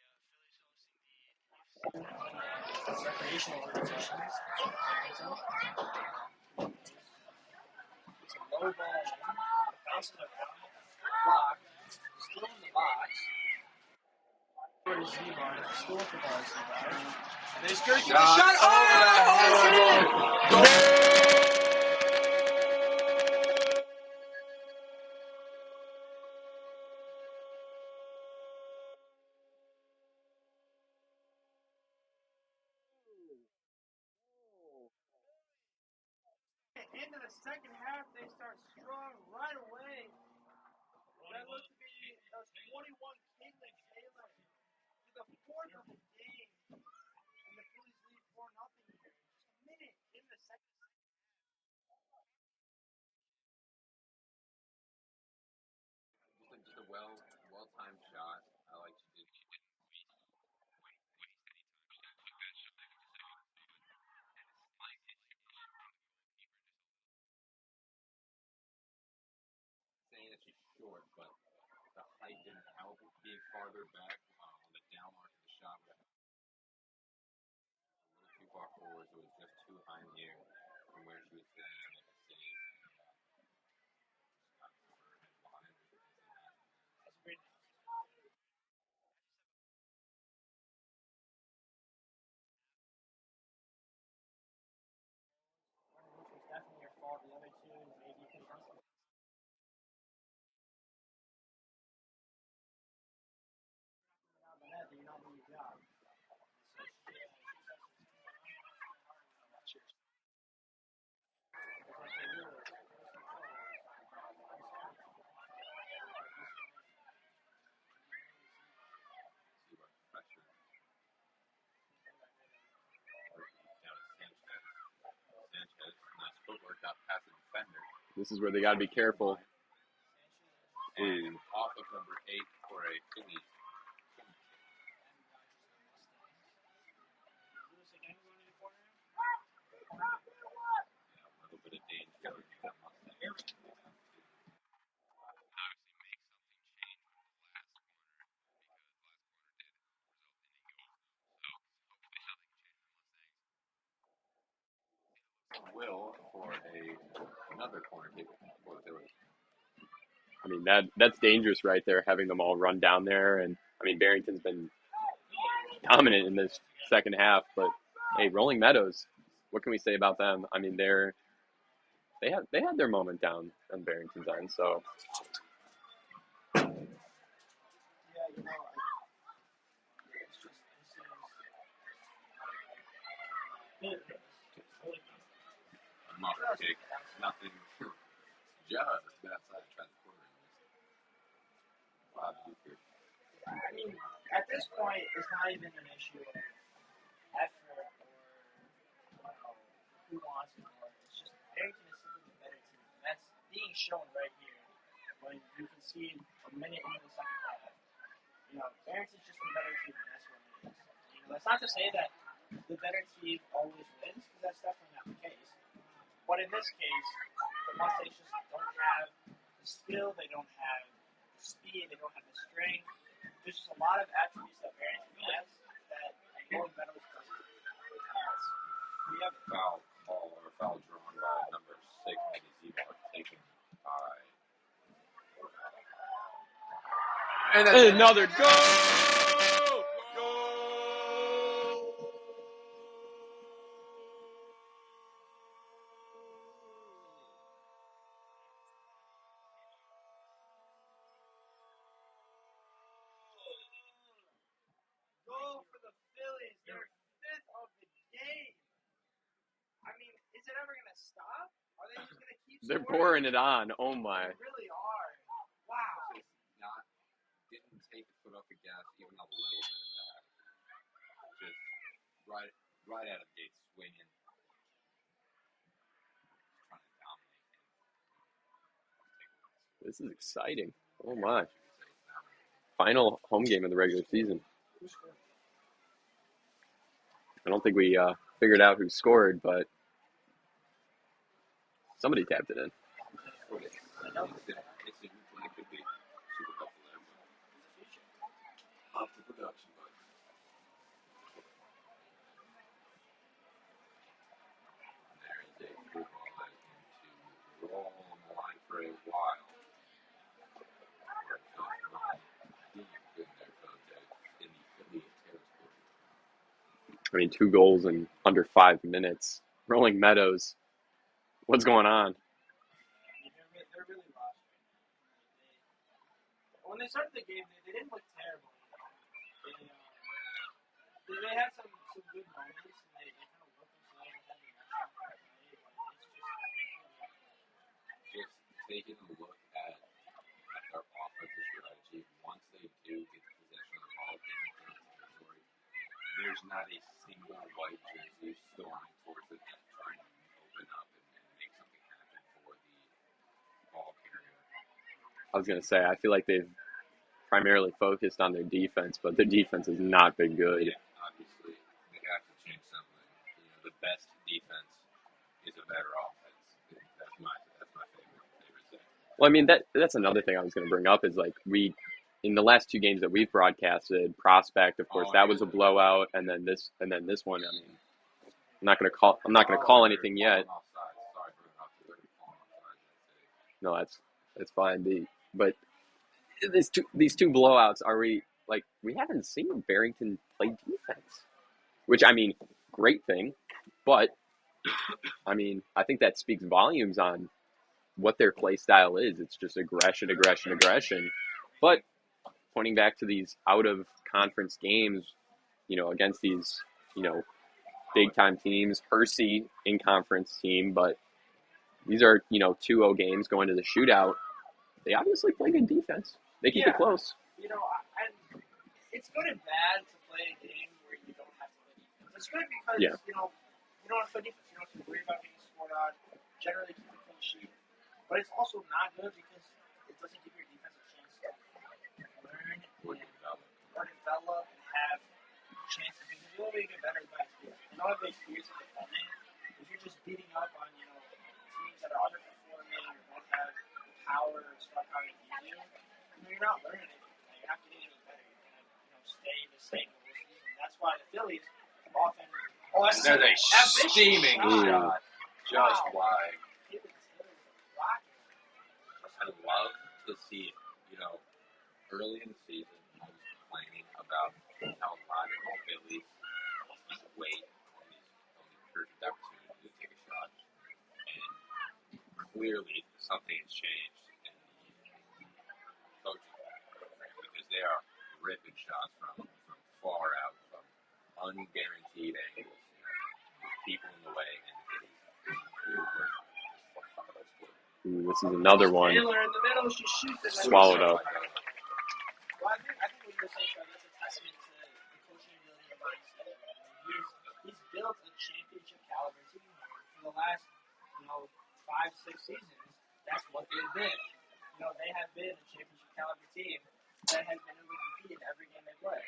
the recreational organizations. It's a low ball in. It bounces around. Blocked. Still in the box. For the Z-bar. Still at the Varsity bar. They skirt the shot. Oh, it's in! Into the second half, they start strong right away. That looks to be 21 Caitlin Taylor to the fourth of the game, and the Phillies lead 4-0 here. Just a minute in the second. Just a well-timed shot. I like to do. Saying that she's short, but the height didn't help. Being farther back on the down arc of the shot was a little too far forward, so it was just too high in the air from where she was standing to make a save. That's a great. Which was definitely your fault. The other two, maybe you could have done something. But that, you're not doing your job. See what pressure down at Sanchez. Sanchez, nice footwork, got past the defender. This is where they got to be careful. And off of number 8 for a Phillies. Yeah, a little bit of danger with that Mustang. Will for another corner kick for the Phillies. I mean, that's dangerous right there, having them all run down there. And, I mean, Barrington's been dominant in this second half. But, hey, Rolling Meadows, what can we say about them? I mean, they had their moment down on Barrington's end. So, Yeah, you know, it's just Muffin kick, nothing. Just outside transporter. Wow, I mean, at this point, it's not even an issue of effort or who wants it more. It's just Barrington is simply the better team. And that's being shown right here when you can see a minute into the second half. You know, Barrington's just the better team, and that's what it is. You know, that's not to say that the better team always wins, because that's definitely not the case. But in this case, the Mustangs just don't have the skill, they don't have the speed, they don't have the strength. There's just a lot of attributes that Barrington has that Rolling Meadows doesn't. We have foul call or foul drawn by number 6, Eddie Zebart, taken by. and another goal! goal for the Phillies, their fifth of the game. I mean, is it ever going to stop? Are they just going to keep They're scoring? pouring it on. Oh, my. They really are. Wow. Didn't take the foot off the gas even a little bit of that. Just right out of the gate swinging. Trying to dominate him. This is exciting. Oh, my. Final home game of the regular season. I don't think we figured out who scored, but somebody tapped it in. I mean, 2 goals in under 5 minutes. Rolling Meadows, what's going on? They're really lost. When they started the game, they didn't look terrible. They had some good moments, and they kind of worked themselves and had the Just taking a look at their offensive strategy, once they do get the possession of the ball in the territory, there's not a single white jersey storming towards the net trying to open up and make something happen for the ball carrier. I was going to say, I feel like they've primarily focused on their defense, but their defense has not been good. Yeah, obviously, they have to change something. The best defense is a better offense. That's my favorite thing. Well, I mean, that's another thing I was going to bring up is, like, in the last 2 games that we've broadcasted, Prospect, of course, that was a blowout, and then this one. I mean, I'm not going to call anything yet. No, that's fine. But these two blowouts, we haven't seen Barrington play defense, which, I mean, great thing, but I mean, I think that speaks volumes on what their play style is. It's just aggression. But pointing back to these out of conference games, against these, big time teams, Hershey in conference team, but these are, 2-0 games going to the shootout. They obviously play good defense. They keep it close. It's good and bad to play a game where you don't have to play defense. It's good because, you don't have to play defense. You don't have to worry about getting scored on, generally keep a clean sheet. But it's also not good because it doesn't give your defense a chance to learn or develop and have chances. Because the only way you get better is by experience. You don't have the experience of defending. If you're just beating up on, teams that are underperforming or don't have the power or star power to beat you, you're not learning anything. You're not getting any better. You're going to, stay the same. And that's why the Fillies often. There's a steaming shot. Just wide. I love to see it. Early in the season, I was complaining about how logical Phillies wait on the perfect opportunity to take a shot. And clearly, something has changed in the coaching program because they are ripping shots from far out, from unguaranteed angles, people in the way, and it is clearly working. Ooh, this is another one. Taylor in the middle, she shoots it. Swallowed up. Well, I think what you're saying, that's a testament to the coaching ability of Barrington. He's built a championship caliber team for the last, 5-6 seasons. That's what they've been. They have been a championship caliber team that has been able to compete in every game they play.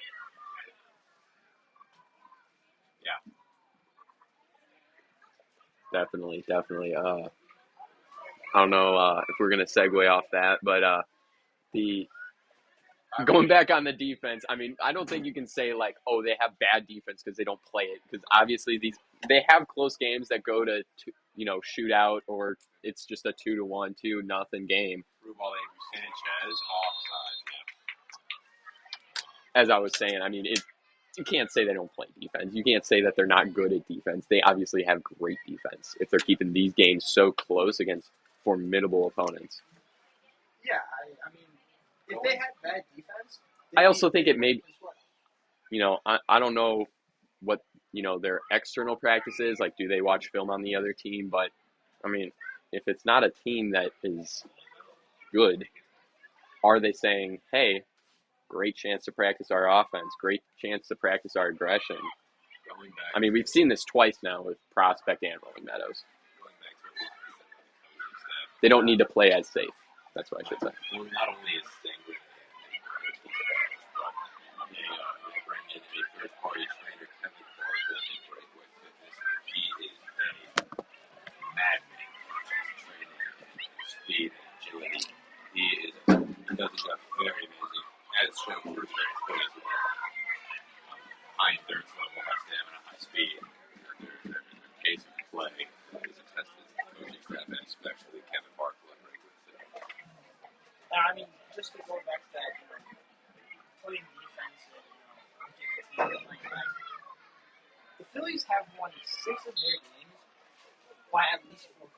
Yeah. Definitely. I don't know if we're gonna segue off that, but going back on the defense, I mean, I don't think you can say they have bad defense because they don't play it. Because obviously they have close games that go to shootout, or it's just a 2-1, 2-0 game. Sanchez offside. As I was saying, I mean, you can't say they don't play defense. You can't say that they're not good at defense. They obviously have great defense if they're keeping these games so close against formidable opponents. Yeah, I mean, if they had bad defense, I also think it may, I don't know what, their external practice is. Like, do they watch film on the other team? But, I mean, if it's not a team that is good, are they saying, hey, great chance to practice our offense, great chance to practice our aggression? I mean, we've seen this twice now with Prospect and Rolling Meadows. They don't need to play as safe. That's what I should say. Well, not only is Stingler but they bring in a third-party trainer, Kevin Clark, that they break with fitness. He is a madman training and speed and agility. He does a job very amazing, as shown through very high endurance level, high stamina, high speed. Their case of play is a testament to the coaching staff, and especially Kevin Clark. I mean, just to go back to that, playing defense and The Phillies have won 6 of their games by at least 4 goals.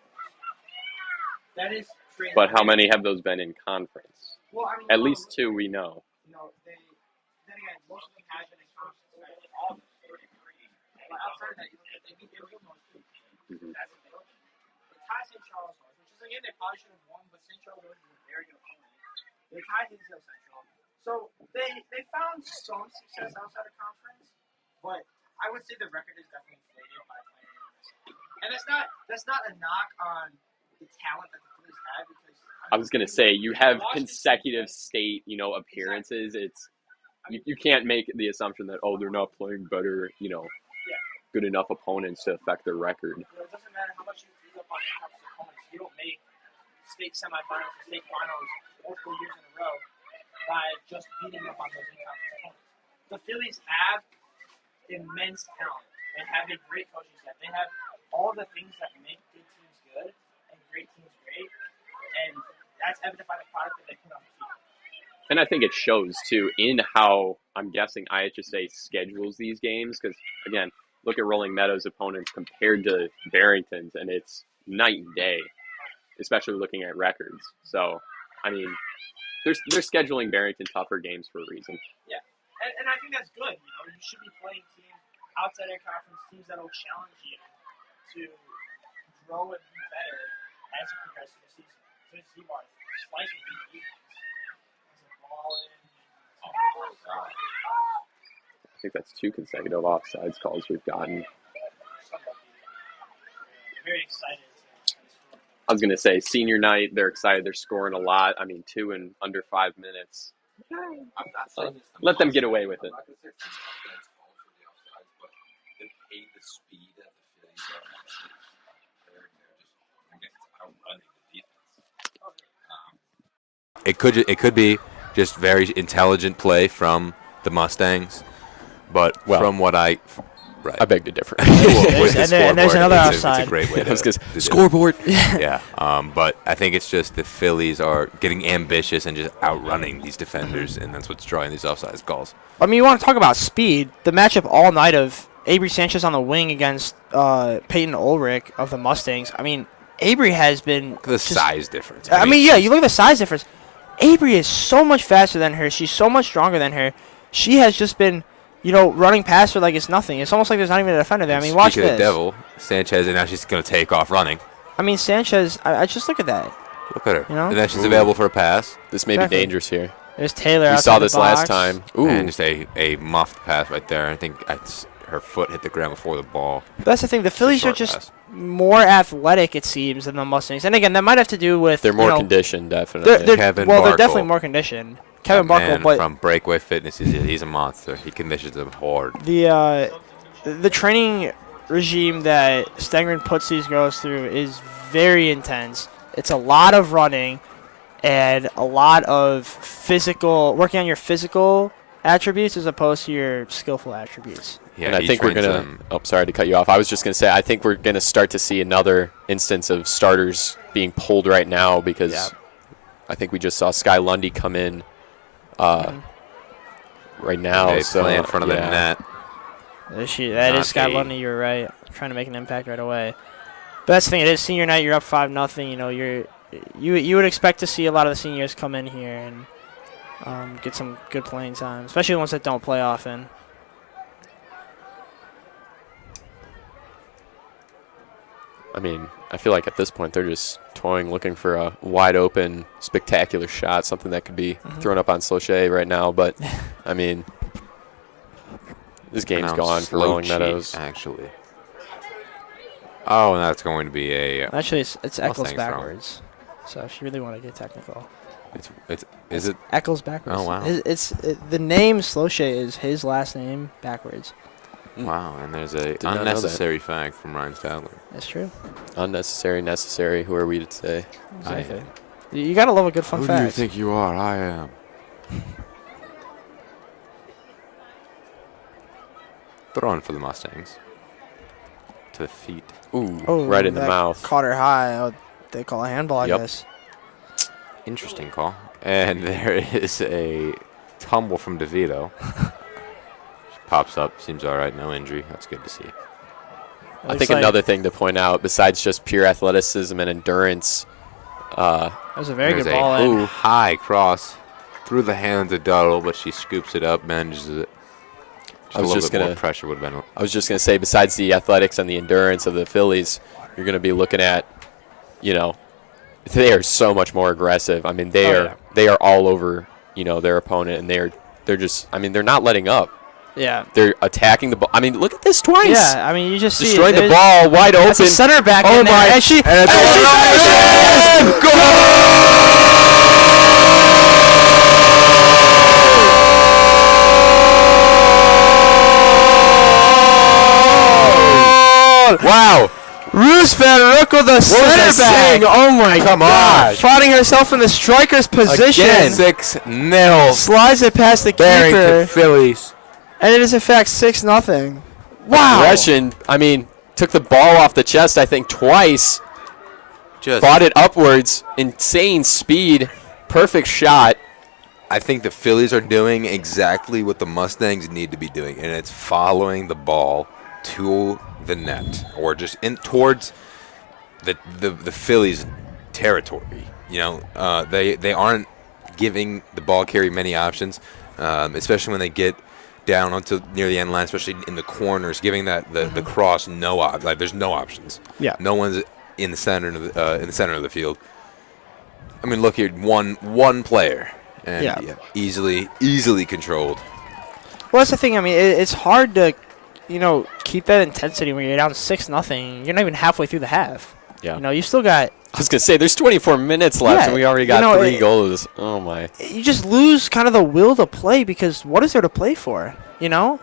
That is crazy. But how many have those been in conference? Well, I mean, At least 2 we know. Then again, most of them have been in conference, right? Like, all of them. But outside of that, you look at they beat most of them. That's a big one. They tied St. Charles North, which is again they probably should have won, but St. Charles North is a very good opponent. They tied Hinsdale Central, so they found some success outside of conference, but I would say the record is definitely inflated by playing in this. And that's not a knock on the talent that the Phillies have because I was gonna say you have consecutive state, appearances. It's you can't make the assumption that they're not playing better, good enough opponents to affect their record. It doesn't matter how much you beat up on in-conference opponents. You don't make state semifinals or state finals multiple years in a row by just beating up on those in-conference opponents. The Phillies have immense talent. They have a great coaching staff. They have all the things that make good teams good and great teams great, and that's evident by the product that they put on the field. And I think it shows, too, in how, I'm guessing, IHSA schedules these games. Because, again, look at Rolling Meadows' opponents compared to Barrington's, and it's night and day, especially looking at records. So, I mean, they're scheduling Barrington tougher games for a reason. Yeah, and I think that's good. You should be playing teams outside your conference, teams that will challenge you to grow and be better as you progress through the season. So you are slicing the defense. I think that's 2 consecutive offsides calls we've gotten. Very excited. I was going to say, senior night, they're excited. They're scoring a lot. I mean, 2 in under 5 minutes. I'm not saying this. Let them get away with it. I'm not going to say it's offsides for the offsides, but they hate the speed that the Phillies are actually. They're just, I guess, outrunning the defense. It could be just very intelligent play from the Mustangs, but from what I beg to differ. And there's another offside. It's a great way to scoreboard. Yeah, but I think it's just the Phillies are getting ambitious and just outrunning these defenders, and that's what's drawing these offside calls. I mean, you want to talk about speed. The matchup all night of Avery Sanchez on the wing against Peyton Ulrich of the Mustangs. I mean, Avery has been Look at the size difference. I mean, yeah, you look at the size difference. Avery is so much faster than her. She's so much stronger than her. She has just been, running past her like it's nothing. It's almost like there's not even a defender there. I mean, watch this. Speaking of devil, Sanchez, and now she's going to take off running. I mean, Sanchez, I just look at that. Look at her. And then she's available for a pass. This may be dangerous here. There's Taylor. We saw this last time. Ooh. And just a muffed pass right there. I think her foot hit the ground before the ball. But that's the thing. The Phillies are just more athletic, it seems, than the Mustangs. And again, that might have to do with they're more conditioned, definitely. They're definitely more conditioned. Kevin Barkle, but from Breakaway Fitness, he's a monster. He conditions them hard. The training regime that Stengren puts these girls through is very intense. It's a lot of running and a lot of working on your physical attributes as opposed to your skillful attributes. Yeah, and I think we're going to – sorry to cut you off. I was just going to say I think we're going to start to see another instance of starters being pulled right now because I think we just saw Sky Lundy come in right now. So play in front of the net. That is Sky Lundy, you're right. Trying to make an impact right away. But that's the thing. It is senior night. You're up 5-0. You would expect to see a lot of the seniors come in here and get some good playing time, especially the ones that don't play often. I mean, I feel like at this point they're just toying, looking for a wide-open, spectacular shot, something that could be thrown up on Slochet right now. But, I mean, this game's gone for Rolling Meadows. Actually. Oh, and that's going to be a actually, it's Eccles backwards. So if you really want to get technical. Is it Eccles backwards? Oh, wow. The name Slochet is his last name backwards. Wow, and there's a unnecessary fact from Ryan Stadler. That's true. Unnecessary, necessary. Who are we to say? Exactly. You gotta love a good fun fact. Who do you think you are? I am. Throwing for the Mustangs. To the feet. Ooh, right in the mouth. Caught her high. Oh, they call a handball, I guess. Interesting call. And there is a tumble from DeVito. pops up. Seems all right. No injury. That's good to see. I Looks think like another thing to point out, besides just pure athleticism and endurance, that was a very There's good a ball in. high cross through the hands of Duddle, but she scoops it up, manages it. I was a little just bit more gonna- pressure would have been. I was just going to say, besides the athletics and the endurance of the Phillies, you're going to be looking at, you know, they are so much more aggressive. I mean, they are all over, you know, their opponent, and they're just, I mean, they're not letting up. Yeah. They're attacking the ball. I mean, look at this twice. Yeah, I mean, you just see Destroying the there's- ball wide That's a open. center back Oh in there, my- and she and it's Wow. Roos Van Ruckel, the What was center I back, saying? Oh my gosh. finding herself in the striker's position, Again. 6-0. slides it past the Barrington keeper, Phillies. and it is in fact 6-0. Wow. Aggression. I mean, took the ball off the chest, I think, twice. Just, Fought it upwards. Insane speed. Perfect shot. I think the Phillies are doing exactly what the Mustangs need to be doing, and it's following the ball to the net or just in towards the Phillies territory. You know, they aren't giving the ball carrier many options, especially when they get down onto near the end line, especially in the corners, giving that the cross no like there's no options. Yeah. No one's in the center of the field. I mean, look here, one player, and Yeah. easily controlled. Well, that's the thing. I mean, it's hard to, you know, keep that intensity when you're down 6-0. You're not even halfway through the half. Yeah. You know, you still got. I was going to say, there's 24 minutes left, Yeah, and we already you got know, 3 goals. Oh, my. You just lose kind of the will to play because what is there to play for? You know,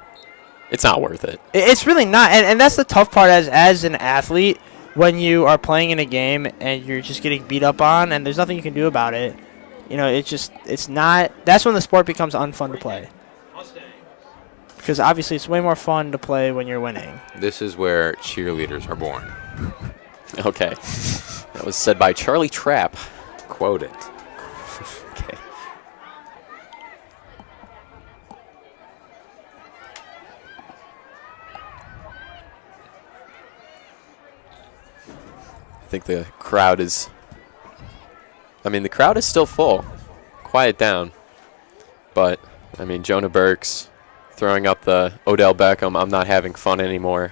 It's not worth it. it's really not, and that's the tough part as an athlete when you are playing in a game and you're just getting beat up on, and there's nothing you can do about it. You know, it's not. That's when the sport becomes unfun to play. Because obviously it's way more fun to play when you're winning. This is where cheerleaders are born. Okay. That was said by Charlie Trapp. Quote it. Okay. I think the crowd is. I mean, the crowd is still full. Quiet down. But, I mean, Jonah Burks throwing up the Odell Beckham, I'm not having fun anymore.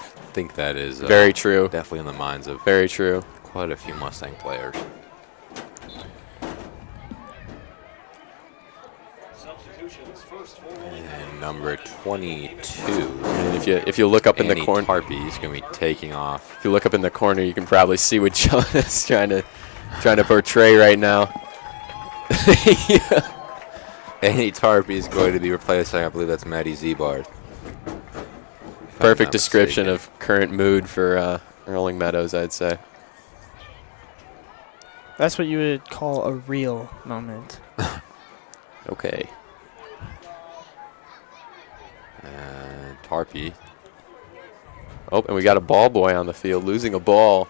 I think that is Very true. definitely in the minds of Very true. quite a few Mustang players. And number 22. And if you look up in the Annie corner, Tarpey is going to be taking off. if you look up in the corner, you can probably see what John is trying to portray right now. Yeah. Annie Tarpey is going to be replacing, I believe that's Maddie Zebard. Perfect description of current mood for Erling Meadows, I'd say. That's what you would call a real moment. Okay. And Tarpey. Oh, and we got a ball boy on the field losing a ball.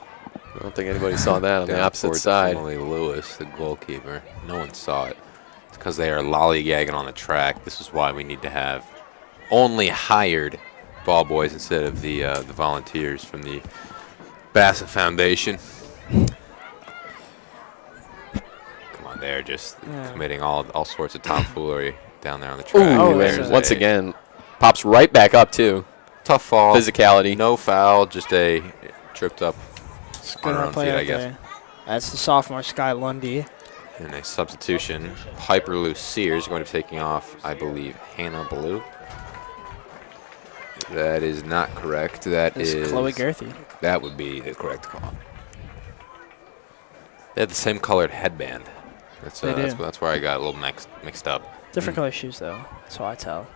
I don't think anybody saw that on the down opposite towards side. Emily Lewis, the goalkeeper. No one saw it. It's because they are lollygagging on the track. This is why we need to have only hired ball boys instead of the volunteers from the Bassett Foundation. Come on, they're just Yeah. committing all sorts of tomfoolery down there on the track. Ooh, Oh, and there's once a again, pops right back up too. tough fall. Physicality. No foul, just a tripped up It's on good her own play feet, out I guess. there. That's the sophomore Sky Lundy. And a substitution. Piper Lucier is going to be taking off, I believe, Hannah Blue. That is not correct. That It's is Chloe Gerthy. That would be the correct call. They have the same colored headband. That's They do. that's where I got a little mixed up. Different color shoes though. That's how I tell.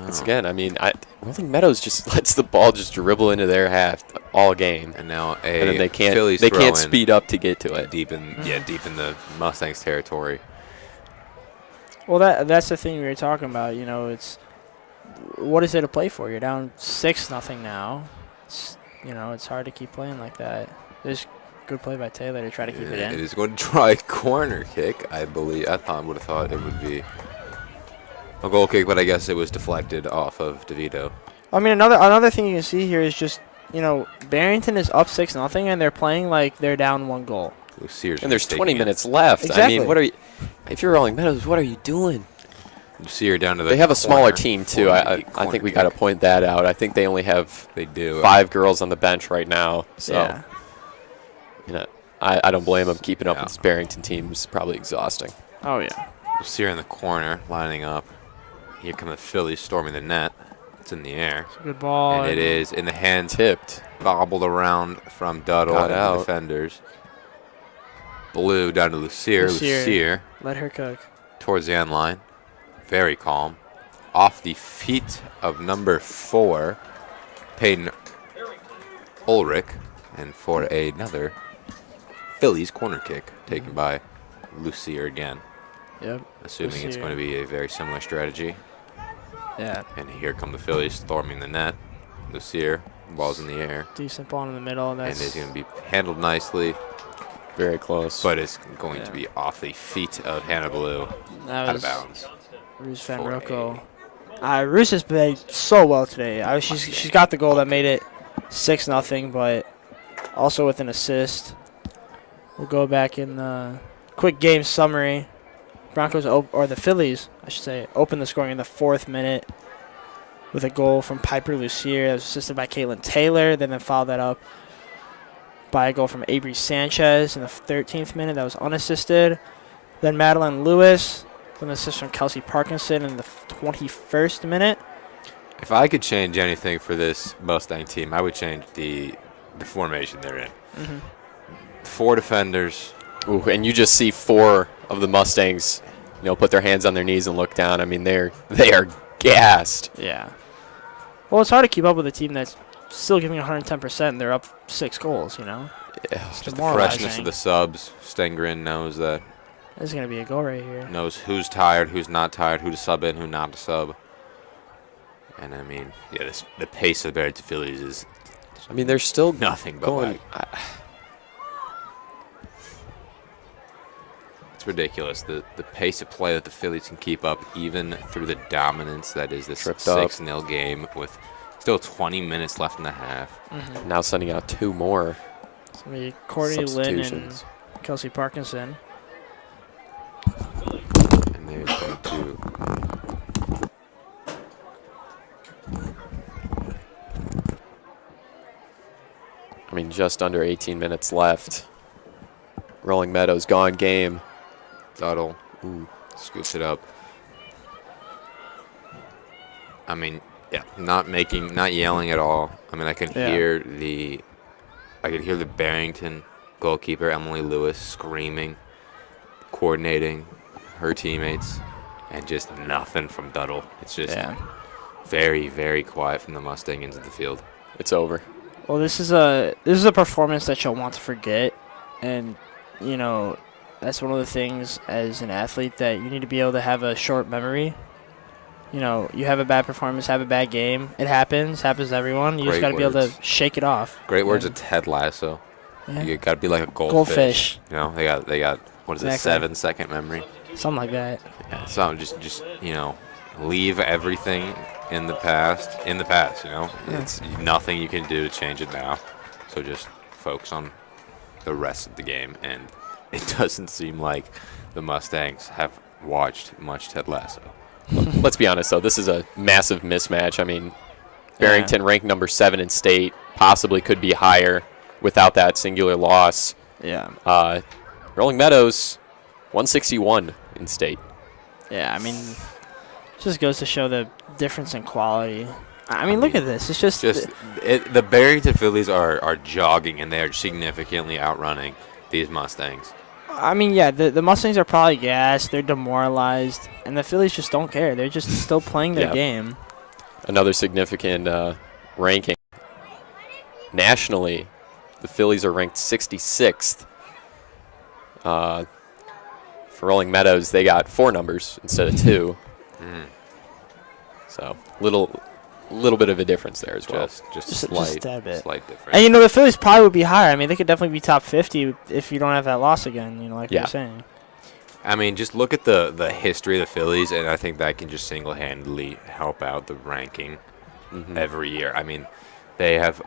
Once again, I mean, Rolling Meadows just lets the ball just dribble into their half all game, And now and then they can't Phillies they can't throw-in speed up to get to it. deep in deep in the Mustangs territory. Well, that's the thing we were talking about. You know, it's what is there to play for? You're down 6-0 now. You know, it's hard to keep playing like that. There's good play by Taylor to try to keep it It in. is going to try a corner kick, I believe. Would have thought it would be. A goal kick, but I guess it was deflected off of DeVito. I mean, another thing you can see here is just, Barrington is up 6-0, and they're playing like they're down 1 goal. Lucier's And there's taking 20 it. minutes left. I Exactly. mean, what are you? If you're Rolling Meadows, what are you doing? Lucier down to the They have a smaller corner team for too. the I corner think we got to kick. point that out. I think they only have They do. 5 girls on the bench right now. So, Yeah. I don't blame them. Keeping up Yeah. with this Barrington team is probably exhausting. Oh, yeah. Lucier in the corner, lining up. Here come the Phillies storming the net. It's in the air. It's a good ball. And it is in the hand, Tipped. bobbled around from Duddle Got and out. the defenders. Blue down to Lucier. Lucier. Lucier Let her cook. towards the end line. Very calm. Off the feet of number 4, Peyton Ulrich. And for another Phillies corner kick taken by Lucier again. Yep. Assuming it's Lucier. going to be a very similar strategy. Yeah. And here come the Phillies storming the net. Lucier, ball's in the air. Decent ball in the middle. And That's it's going to be handled nicely, Very close. but it's going to Yeah. be off the feet of Hannah Blue, that out was of bounds. Ruse for Van Rocco. Ruse has played so well today. She's got the goal that made it 6-0, but also with an assist. We'll go back in the quick game summary. Or the Phillies, I should say, opened the scoring in the 4th minute with a goal from Piper Lucier that was assisted by Caitlin Taylor. Then followed that up by a goal from Avery Sanchez in the 13th minute that was unassisted. Then Madeline Lewis with an assist from Kelsey Parkinson in the 21st minute. If I could change anything for this Mustang team, I would change the formation they're in. Mm-hmm. 4 defenders. Ooh, and you just see 4 of the Mustangs, put their hands on their knees and look down. I mean, they are gassed. Yeah. Well, it's hard to keep up with a team that's still giving 110%. And they're up 6 goals, Yeah. It's Just the freshness demoralizing. of the subs. Stengren knows that. This is going to be a goal right here. Knows who's tired, who's not tired, who to sub in, who not to sub. And I mean, yeah, the pace of the Barrington Phillies is I mean, they're still nothing but going. whack. It's ridiculous. The pace of play that the Phillies can keep up, even through the dominance that is this Tripped up. 6-0 game with still 20 minutes left in the half. Mm-hmm. Now sending out 2 more It's going to be Courtney Lynn and substitutions. Kelsey Parkinson. And there's going to I mean, just under 18 minutes left. Rolling Meadows gone game. Duddle. Scoops it up. I mean, yeah, not yelling at all. I mean, I can Yeah. hear the Barrington goalkeeper Emily Lewis screaming, coordinating her teammates, and just nothing from Duddle. It's just very, very quiet from the Mustang into the field. It's over. Well, this is a performance that you'll want to forget, and that's one of the things as an athlete that you need to be able to have a short memory. You have a bad performance, have a bad game. It happens to everyone. You just Great got to be able to words. shake it off. Great words Yeah. of Ted Lasso. Yeah. You got to be like a goldfish. Goldfish. They got what is it, Exactly. 7-second memory. Something like that. Yeah, so just leave everything in the past. Yeah. It's nothing you can do to change it now. So just focus on the rest of the game. And it doesn't seem like the Mustangs have watched much Ted Lasso. Let's be honest, though. This is a massive mismatch. I mean, Barrington ranked number 7 in state, possibly could be higher without that singular loss. Yeah. Rolling Meadows, 161 in state. Yeah, I mean, just goes to show the difference in quality. I mean, look at this. It's just The Barrington Phillies are jogging, and they are significantly outrunning these Mustangs. I mean, yeah, the Mustangs are probably gassed. They're demoralized. And the Phillies just don't care. They're just still playing their Yeah. game. Another significant ranking. Nationally, the Phillies are ranked 66th. For Rolling Meadows, they got 4 numbers instead of 2. So little bit of a difference there as well. Just Just slight, a tad bit. slight difference. And, the Phillies probably would be higher. I mean, they could definitely be top 50 if you don't have that loss again, like you Yeah. were saying. I mean, just look at the history of the Phillies, and I think that can just single-handedly help out the ranking every year. I mean, they have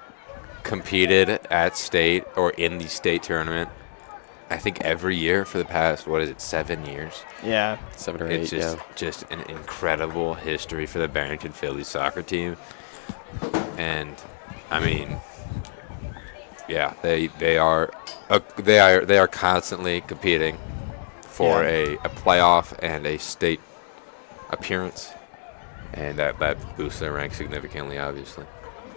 competed at state or in the state tournament, I think, every year for the past, 7 years? Yeah. 7 or 8, It's just an incredible history for the Barrington Phillies soccer team. And, I mean, yeah, they are constantly competing for a playoff and a state appearance, and that boosts their rank significantly, obviously.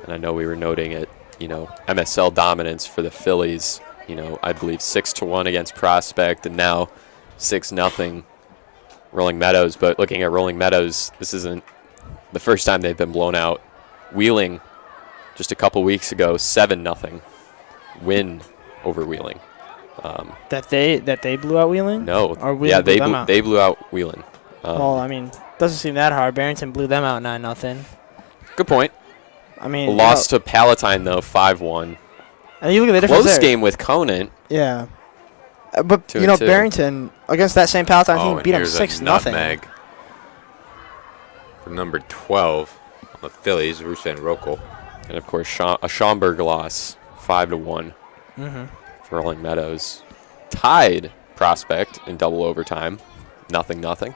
And I know we were noting it, MSL dominance for the Phillies. I believe 6-1 against Prospect, and now 6-0 Rolling Meadows. But looking at Rolling Meadows, this isn't the first time they've been blown out. Wheeling, just a couple weeks ago, 7-0 win over Wheeling. That they blew out Wheeling? No. Or Wheeling blew them out? They blew out Wheeling. Well, I mean, doesn't seem that hard. Barrington blew them out 9-0. Good point. I mean, Lost to Palatine, though, 5-1. And you look at the difference Close there. game with Conant. Yeah. But, 2-2. Barrington, against that same Palatine team, and beat them here's 6-0. a nutmeg for number 12 on the Phillies, Bruce Van Rokel. And, of course, a Schaumburg loss, 5-1 for Rolling Meadows. Tied Prospect in double overtime, 0-0.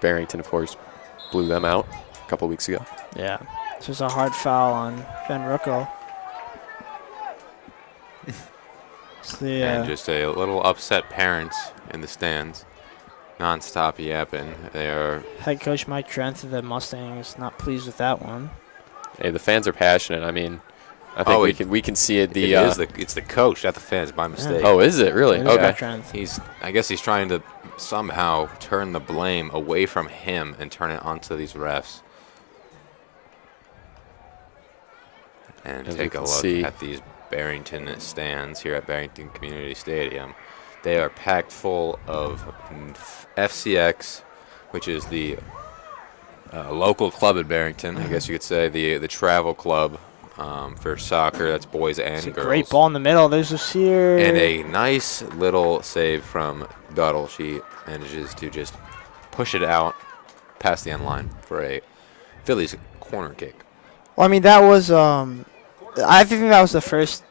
Barrington, of course, blew them out a couple weeks ago. Yeah. It's just a hard foul on Van Roekel. And just a little upset parents in the stands. Non-stop yapping. They are Head coach Mike Trent of the Mustangs not pleased with that one. Hey, the fans are passionate. I mean, I think we can see it. It's the coach, not the fans, by mistake. Oh, is it really? It is Okay. Mike Trent. I guess he's trying to somehow turn the blame away from him and turn it onto these refs. And As take we a can look see. at these Barrington stands here at Barrington Community Stadium. They are packed full of FCX, which is the local club at Barrington, I guess you could say, the travel club for soccer. That's boys and It's a girls. great ball in the middle. There's Lucier. And a nice little save from Duddle. She manages to just push it out past the end line for a Phillies corner kick. Well, I mean, that was I think that was the first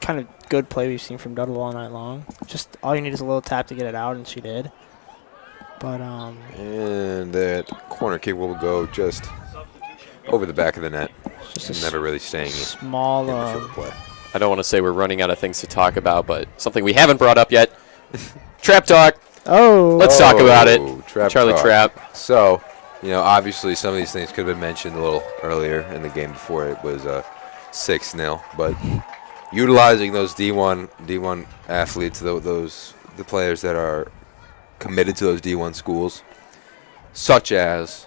kind of good play we've seen from Duddle all night long. Just all you need is a little tap to get it out, and she did. But And that corner kick will go just over the back of the net. just Never really staying small. in the field of play. I don't want to say we're running out of things to talk about, but something we haven't brought up yet. Trap talk. Let's talk about it. Charlie talk. Trap. So, obviously some of these things could have been mentioned a little earlier in the game before it was 6-0, but utilizing those D1 athletes, the players that are committed to those D1 schools, such as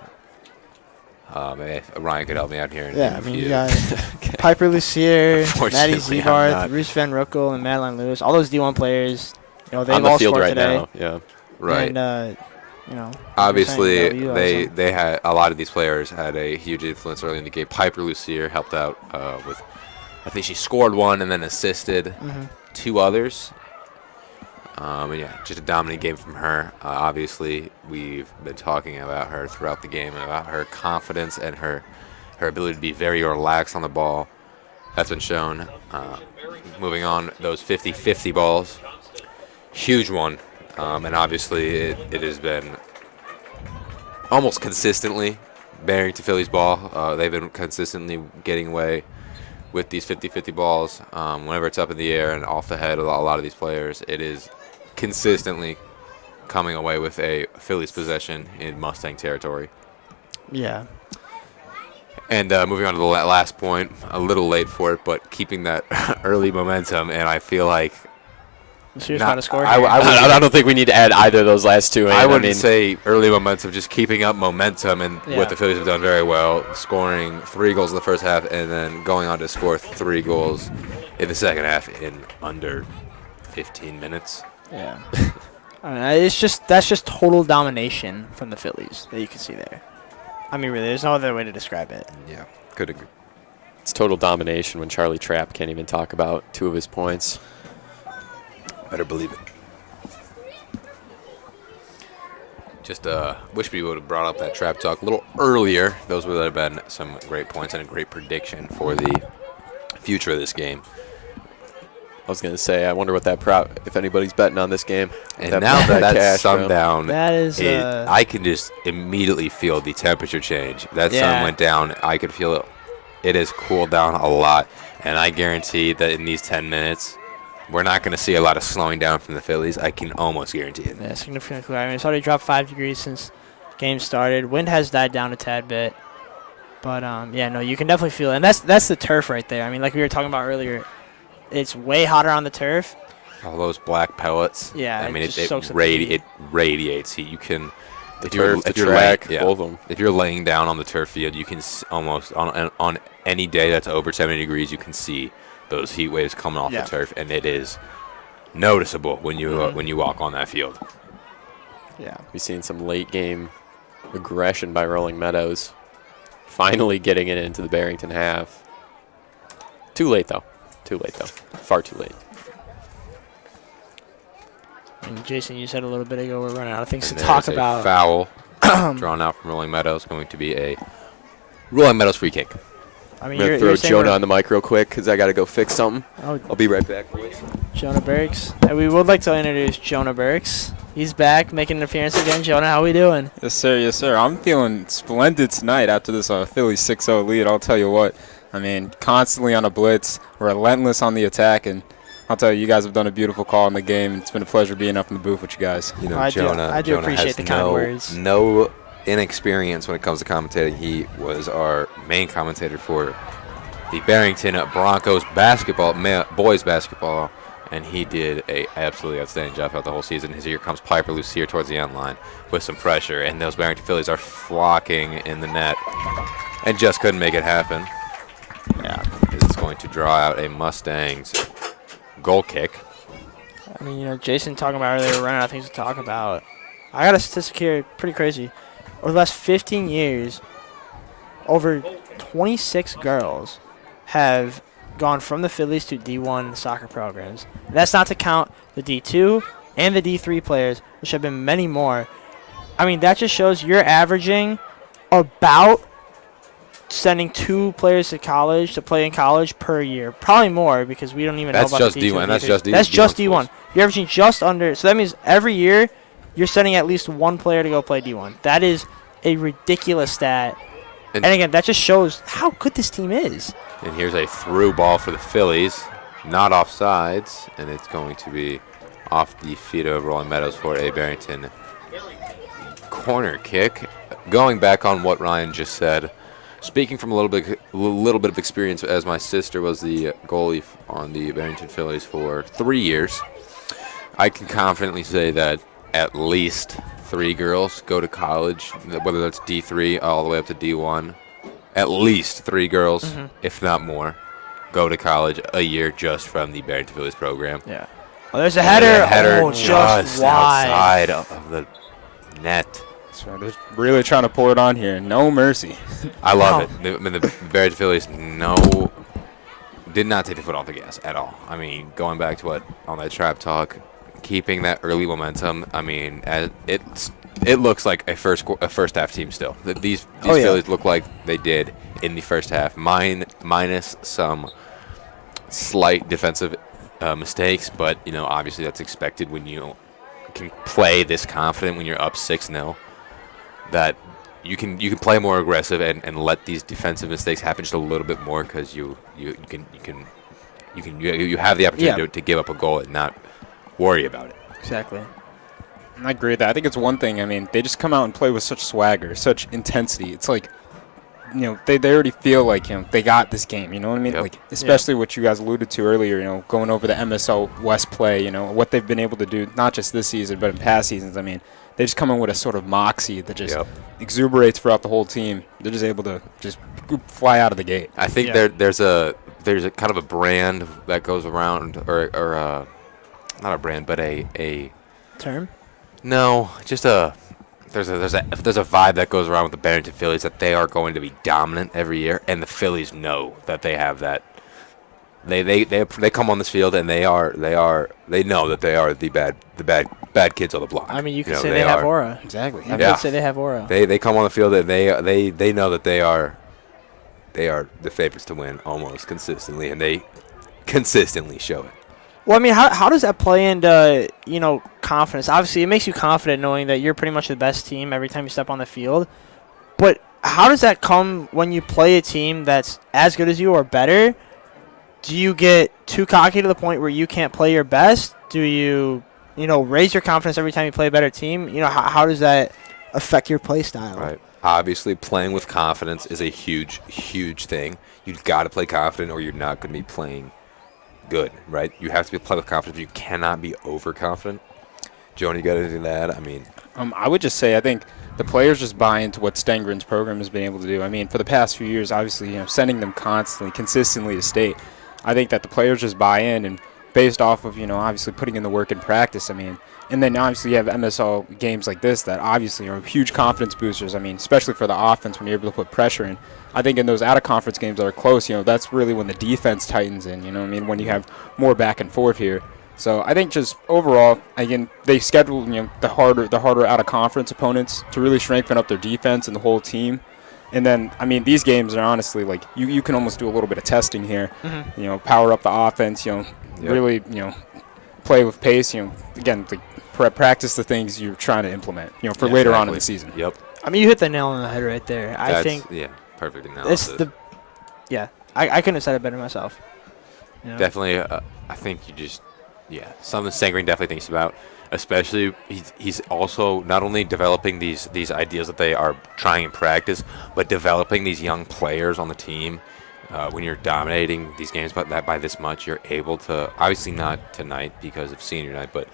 Ryan could help me out here. Yeah, I mean, you got Piper Lucier, Maddie Unfortunately, I'm Zebarth, not. Bruce Van Roekel, and Madeline Lewis. All those D1 players, they've On the all field scored right today. now. Yeah. Right. And, Obviously, saying, we they had a lot of these players had a huge influence early in the game. Piper Lucier helped out with, I think she scored one and then assisted two others. And yeah, just a dominant game from her. Obviously, we've been talking about her throughout the game, about her confidence and her ability to be very relaxed on the ball. That's been shown. Moving on, those 50-50 balls, huge one. And obviously, it has been almost consistently Barrington Phillies ball. They've been consistently getting away with these 50-50 balls. Whenever it's up in the air and off the head of a lot of these players, it is consistently coming away with a Phillies possession in Mustang territory. Yeah. And moving on to the last point, a little late for it, but keeping that early momentum, and I feel like Lucier's got to score here. I don't think we need to add either of those last two. I wouldn't say early momentum, just keeping up momentum, and Yeah. what the Phillies have done very well, scoring 3 goals in the first half and then going on to score 3 goals in the second half in under 15 minutes. Yeah. I mean, that's just total domination from the Phillies that you can see there. I mean, really, there's no other way to describe it. Yeah, could agree. It's total domination when Charlie Trapp can't even talk about 2 of his points. Better believe it. Just wish we would have brought up that trap talk a little earlier. Those would have been some great points and a great prediction for the future of this game. I was gonna say, I wonder what that prop, if anybody's betting on this game. And now that that's cash, bro. sundown, That is, I can just immediately feel the temperature change. That sun Yeah. went down. I could feel it. It has cooled down a lot, and I guarantee that in these 10 minutes, we're not going to see a lot of slowing down from the Phillies. I can almost guarantee it. Yeah, significantly cooler. I mean, it's already dropped 5 degrees since game started. Wind has died down a tad bit. But, yeah, no, you can definitely feel it. And that's the turf right there. I mean, like we were talking about earlier, it's way hotter on the turf. All those black pellets. Yeah, I mean, it just it soaks up the heat. it radiates heat. You can, The if you're, turf, the if you're track, laying, both of them. If you're laying down on the turf field, you can almost on any day that's over 70 degrees, you can see those heat waves coming off Yeah. the turf, and it is noticeable when you when you walk on that field. Yeah. We've seen some late game aggression by Rolling Meadows. Finally getting it into the Barrington half. Too late, though. Too late, though. Far too late. And Jason, you said a little bit ago we're running out of things And to talk there's a about. foul drawn out from Rolling Meadows, going to be a Rolling Meadows free kick. I I'm mean, going to you're throw saying Jonah we're- on the mic real quick because I got to go fix something. Oh, I'll be right back, boys. Jonah Burks. And we would like to introduce Jonah Burks. He's back, making an appearance again. Jonah, how we doing? Yes, sir. Yes, sir. I'm feeling splendid tonight after this Phillies 6-0 lead. I'll tell you what. I mean, constantly on a blitz, relentless on the attack, and I'll tell you, you guys have done a beautiful call in the game. It's been a pleasure being up in the booth with you guys. You know, I do Jonah appreciate has the kind words. no inexperience when it comes to commentating. He was our main commentator for the Barrington Broncos basketball, boys basketball, and he did a absolutely outstanding job throughout the whole season. Here comes Piper loose here towards the end line with some pressure, and those Barrington Phillies are flocking in the net and just couldn't make it happen. Yeah. It's going to draw out a Mustangs goal kick. I mean, you know, Jason talking about earlier, we're running out of things to talk about. I got a statistic here, pretty crazy. Over the last 15 years, over 26 girls have gone from the Phillies to D1 soccer programs. That's not to count the D2 and the D3 players, which have been many more. I mean, that just shows you're averaging about sending 2 players to college to play in college per year. Probably more because we don't even That's know about just the D2 D1. and That's D3. just D1. That's just D1 D1. schools. You're averaging just under. So that means every year you're sending at least 1 player to go play D1. That is a ridiculous stat. And again, that just shows how good this team is. And here's a through ball for the Phillies, not offsides, and it's going to be off the feet of Rolling Meadows for a Barrington corner kick. Going back on what Ryan just said, speaking from a little bit of experience, as my sister was the goalie on the Barrington Phillies for 3 years, I can confidently say that at least 3 girls go to college, whether that's D3 all the way up to D1. At least 3 girls, if not more, go to college a year just from the Barrington Phillies program. Yeah. Oh, there's a header. Header Oh, just wide. outside of the net. So they're really trying to pull it on here. No mercy. I love Wow. it. I mean, the Barrington Phillies did not take the foot off the gas at all. I mean, going back to what on that trap talk, keeping that early momentum. I mean, it looks like a first half team still. These Oh, yeah. Phillies look like they did in the first half, minus some slight defensive mistakes. But you know, obviously that's expected when you can play this confident when you're up 6-0. That you can play more aggressive and let these defensive mistakes happen just a little bit more because you have the opportunity to give up a goal and not worry about it. Exactly. I agree with that. I think it's one thing. I mean, they just come out and play with such swagger, such intensity. It's like, you know, they already feel like, you know, they got this game. You know what I mean? Yep. Like, especially what you guys alluded to earlier, you know, going over the MSL West play, you know, what they've been able to do, not just this season, but in past seasons. I mean, they just come in with a sort of moxie that just exuberates throughout the whole team. They're just able to just fly out of the gate. I think there's a kind of a brand that goes around, or not a brand, but a Term? no, just there's a vibe that goes around with the Barrington Phillies that they are going to be dominant every year, and the Phillies know that they have that. They come on this field and they know that they are the bad bad kids on the block. I mean, you could know, say they have are- aura. Exactly. I Yeah. could say they have aura. They come on the field and they know that they are the favorites to win almost consistently, and they consistently show it. Well, I mean, how does that play into, confidence? Obviously, it makes you confident knowing that you're pretty much the best team every time you step on the field. But how does that come when you play a team that's as good as you or better? Do you get too cocky to the point where you can't play your best? Do you, raise your confidence every time you play a better team? How does that affect your play style? Right. Obviously, playing with confidence is a huge, huge thing. You've got to play confident, or you're not going to be playing good, right? You have to be play with confidence. You cannot be overconfident. Jonah, you got anything to add? I mean, I would just say I think the players just buy into what Stengren's program has been able to do. I mean, for the past few years, obviously, sending them constantly, consistently to state. I think that the players just buy in, and based off of, obviously putting in the work in practice, I mean, and then obviously you have MSL games like this that obviously are huge confidence boosters. I mean, especially for the offense when you're able to put pressure in. I think in those out-of-conference games that are close, that's really when the defense tightens in, when you have more back and forth here. So I think just overall, again, they schedule, the harder out-of-conference opponents to really strengthen up their defense and the whole team. And then, I mean, these games are honestly like you can almost do a little bit of testing here. Mm-hmm. Power up the offense. Really, play with pace. Again, practice the things you're trying to implement. For later on in the season. Yep. I mean, you hit the nail on the head right there. I think perfect it's analysis. I couldn't have said it better myself. Definitely, I think something Sangren definitely thinks about. Especially, he's also not only developing these ideas that they are trying in practice, but developing these young players on the team. When you're dominating these games by this much, you're able to, obviously not tonight because of senior night, but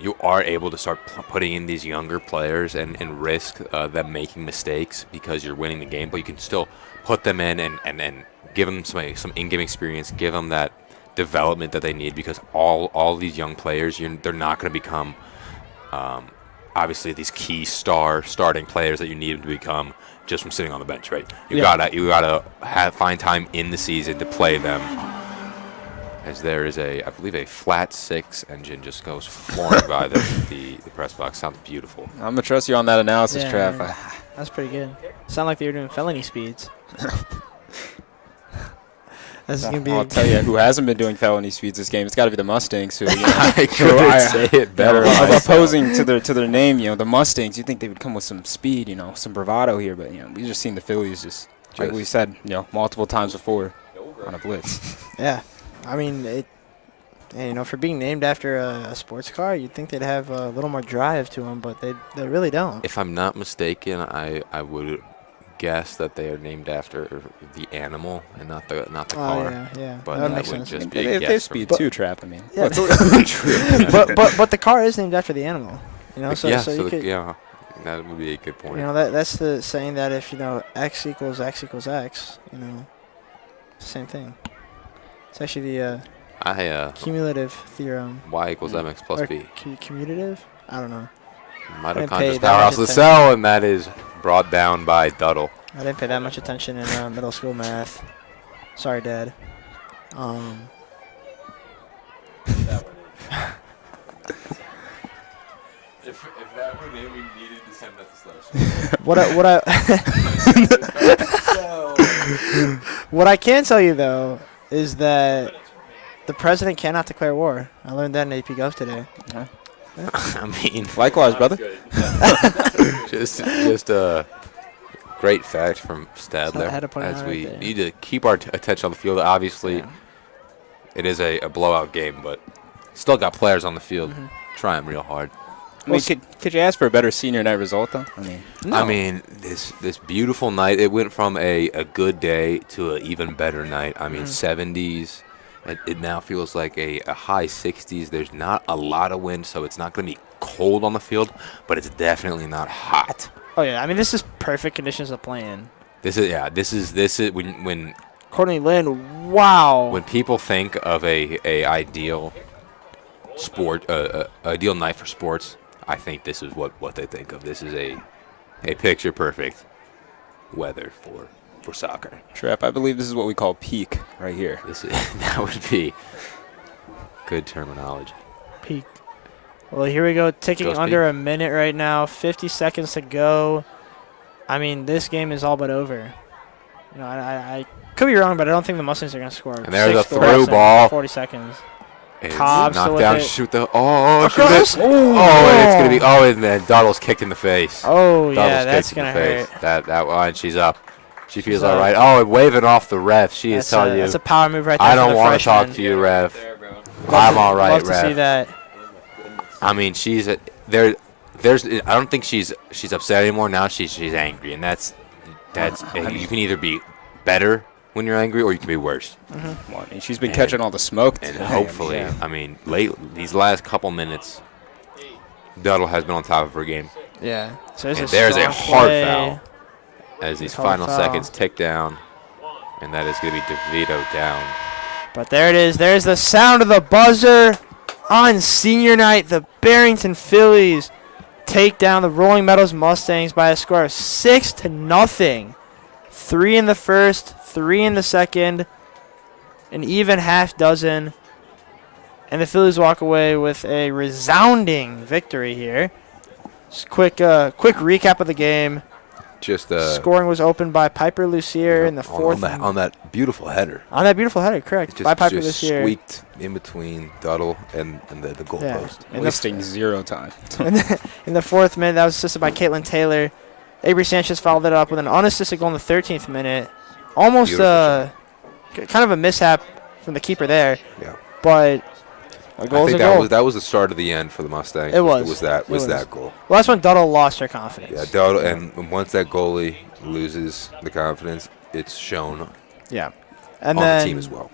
you are able to start putting in these younger players and risk them making mistakes because you're winning the game, but you can still put them in and give them some in-game experience, give them that development that they need, because all these young players, they're not going to become obviously these key starting players that you need them to become just from sitting on the bench, right? You gotta find time in the season to play them. As there is I believe a flat 6 engine just goes flooring by the press box. Sounds beautiful. I'm gonna trust you on that analysis, Trav. That's pretty good. Sound like they were doing felony speeds. This is gonna be. I'll tell you who hasn't been doing felony speeds this game. It's got to be the Mustangs, who I couldn't say it better. Opposing to their name, the Mustangs. You think they would come with some speed, some bravado here, but we just seen the Fillies just like we said, multiple times before on a blitz. Yeah, I mean, for being named after a sports car, you'd think they'd have a little more drive to them, but they really don't. If I'm not mistaken, I would guess that they are named after the animal and not the car. Yeah. But that that makes would sense. just be They a have guess. speed too, Trav. I mean, Yeah, but the car is named after the animal. So you could, that would be a good point. that's the saying that if X equals X equals X, same thing. It's actually the cumulative theorem. Y equals mx plus Or b. Commutative? I don't know. Mitochondrial pay that powerhouse much of the cell, and that is brought down by Duddle. I didn't pay that much attention in middle school math. Sorry, Dad. If that were name, we needed to send that to What I can tell you though is that the president cannot declare war. I learned that in AP Gov today. I mean, likewise, brother. just a great fact from Stadler. I had to point it As out we right there. need to keep our attention on the field. Obviously, it is a blowout game, but still got players on the field trying real hard. I mean, could you ask for a better senior night result, though? I mean, I mean, this beautiful night. It went from a good day to an even better night. I mean, 70s. It now feels like a high 60s. There's not a lot of wind, so it's not going to be cold on the field, but it's definitely not hot. Oh yeah, I mean this is perfect conditions to play in. This is when Courtney Lynn, wow. when people think of a ideal sport, ideal night for sports, I think this is what they think of. This is a picture perfect weather for soccer. Trap, I believe this is what we call peak right here. That would be good terminology. Peak. Well, here we go, ticking Go speed. under a minute right now. 50 seconds to go. I mean, this game is all but over. You know, I could be wrong, but I don't think the Mustangs are going to score. And there's a 6 goals through in ball. 40 seconds. It's Cobb still knocked with down, it. shoot the, oh, shoot Across? it. Oh, and it's going to be, oh, and then Doddle's kicked in the face. Oh, yeah, Doddle's that's kicked in going the to hurt. face. That one, she's up. She feels She's all up. right. Oh, and waving off the ref. She is That's telling you, that's a power move right there. I for don't the want to talk freshman. to you, ref. I'm all right, Love to ref. see that. I mean, she's there. There's. I don't think she's upset anymore. Now she's angry, and that's. You can either be better when you're angry, or you can be worse. Well, I mean, she's been catching all the smoke. And today. hopefully, Yeah. I mean, these last couple minutes, Duddle has been on top of her game. Yeah. So And there's a strong hard play. foul as these Hard final foul. seconds tick down, and that is going to be DeVito down. But there it is. There's the sound of the buzzer on senior night. The Barrington Fillies take down the Rolling Meadows Mustangs by a score of 6-0. 3 in the first, 3 in the second, an even half dozen. And the Phillies walk away with a resounding victory here. Just quick recap of the game. Just Scoring was opened by Piper Lucier in the fourth. on that beautiful header. On that beautiful header, correct. Just, by Piper just Lucier. squeaked in between Duddle and the goal Yeah. post. In the Wasting zero time. in the fourth minute, that was assisted by Caitlin Taylor. Avery Sanchez followed it up with an unassisted goal in the 13th minute. Almost kind of a mishap from the keeper there. Yeah. But a I goal's think a goal. that was the start of the end for the Mustangs. It was. Was that It was. goal? Well, that's when Duddle lost her confidence. Yeah, Duddle, and once that goalie loses the confidence, it's shown Yeah. And on then the team as well.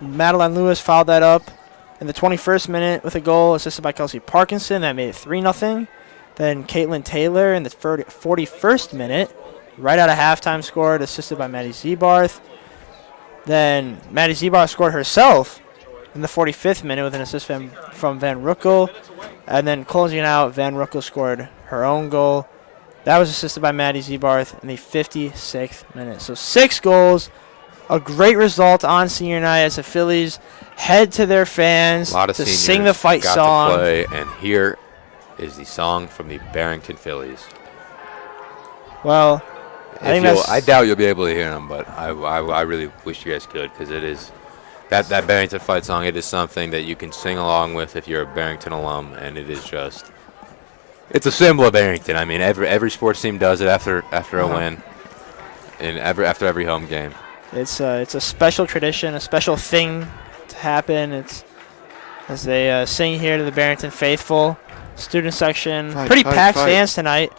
Madeline Lewis fouled that up in the 21st minute with a goal assisted by Kelsey Parkinson. That made it 3-0. Then Caitlin Taylor in the 41st minute, right out of halftime, scored, assisted by Maddie Zebarth. Then Maddie Zebarth scored herself in the 45th minute with an assist from Van Roekel. And then closing out, Van Roekel scored her own goal. That was assisted by Maddie Zebarth in the 56th minute. So 6 goals, a great result on senior night as the Phillies head to their fans A lot of to seniors sing the fight got song. to play, and here is the song from the Barrington Fillies. Well, I think that's I doubt you'll be able to hear them, but I really wish you guys could, because it is that Barrington fight song. It is something that you can sing along with if you're a Barrington alum, and it is just it's a symbol of Barrington. I mean, every sports team does it after a win, and after every home game. it's a special tradition, a special thing to happen. It's as they sing here to the Barrington faithful. Student section, pretty packed stands tonight.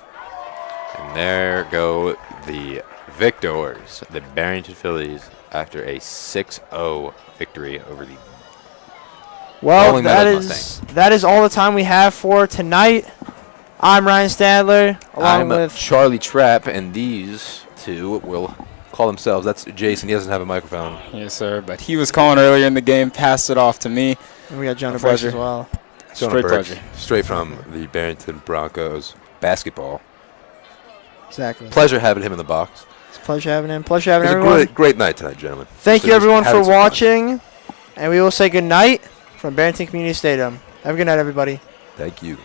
And there go the victors, the Barrington Phillies, after a 6-0 victory over the Well, Rolling Meadows that is all the time we have for tonight. I'm Ryan Stadler, along I'm with Charlie Trapp, and these two will call themselves. That's Jason. He doesn't have a microphone. Yes, sir. But he was calling earlier in the game, passed it off to me. and we got Jonah A Brush pleasure. as well. Jonah Straight Birch, pleasure. straight from the Barrington Broncos basketball. Exactly. Pleasure having him in the box. It's a pleasure having him. Pleasure having It was everyone. a great night tonight, gentlemen. Thank So you just everyone for having some fun. watching, and we will say good night from Barrington Community Stadium. Have a good night, everybody. Thank you.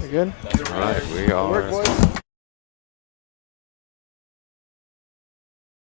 We're good. All right, we are.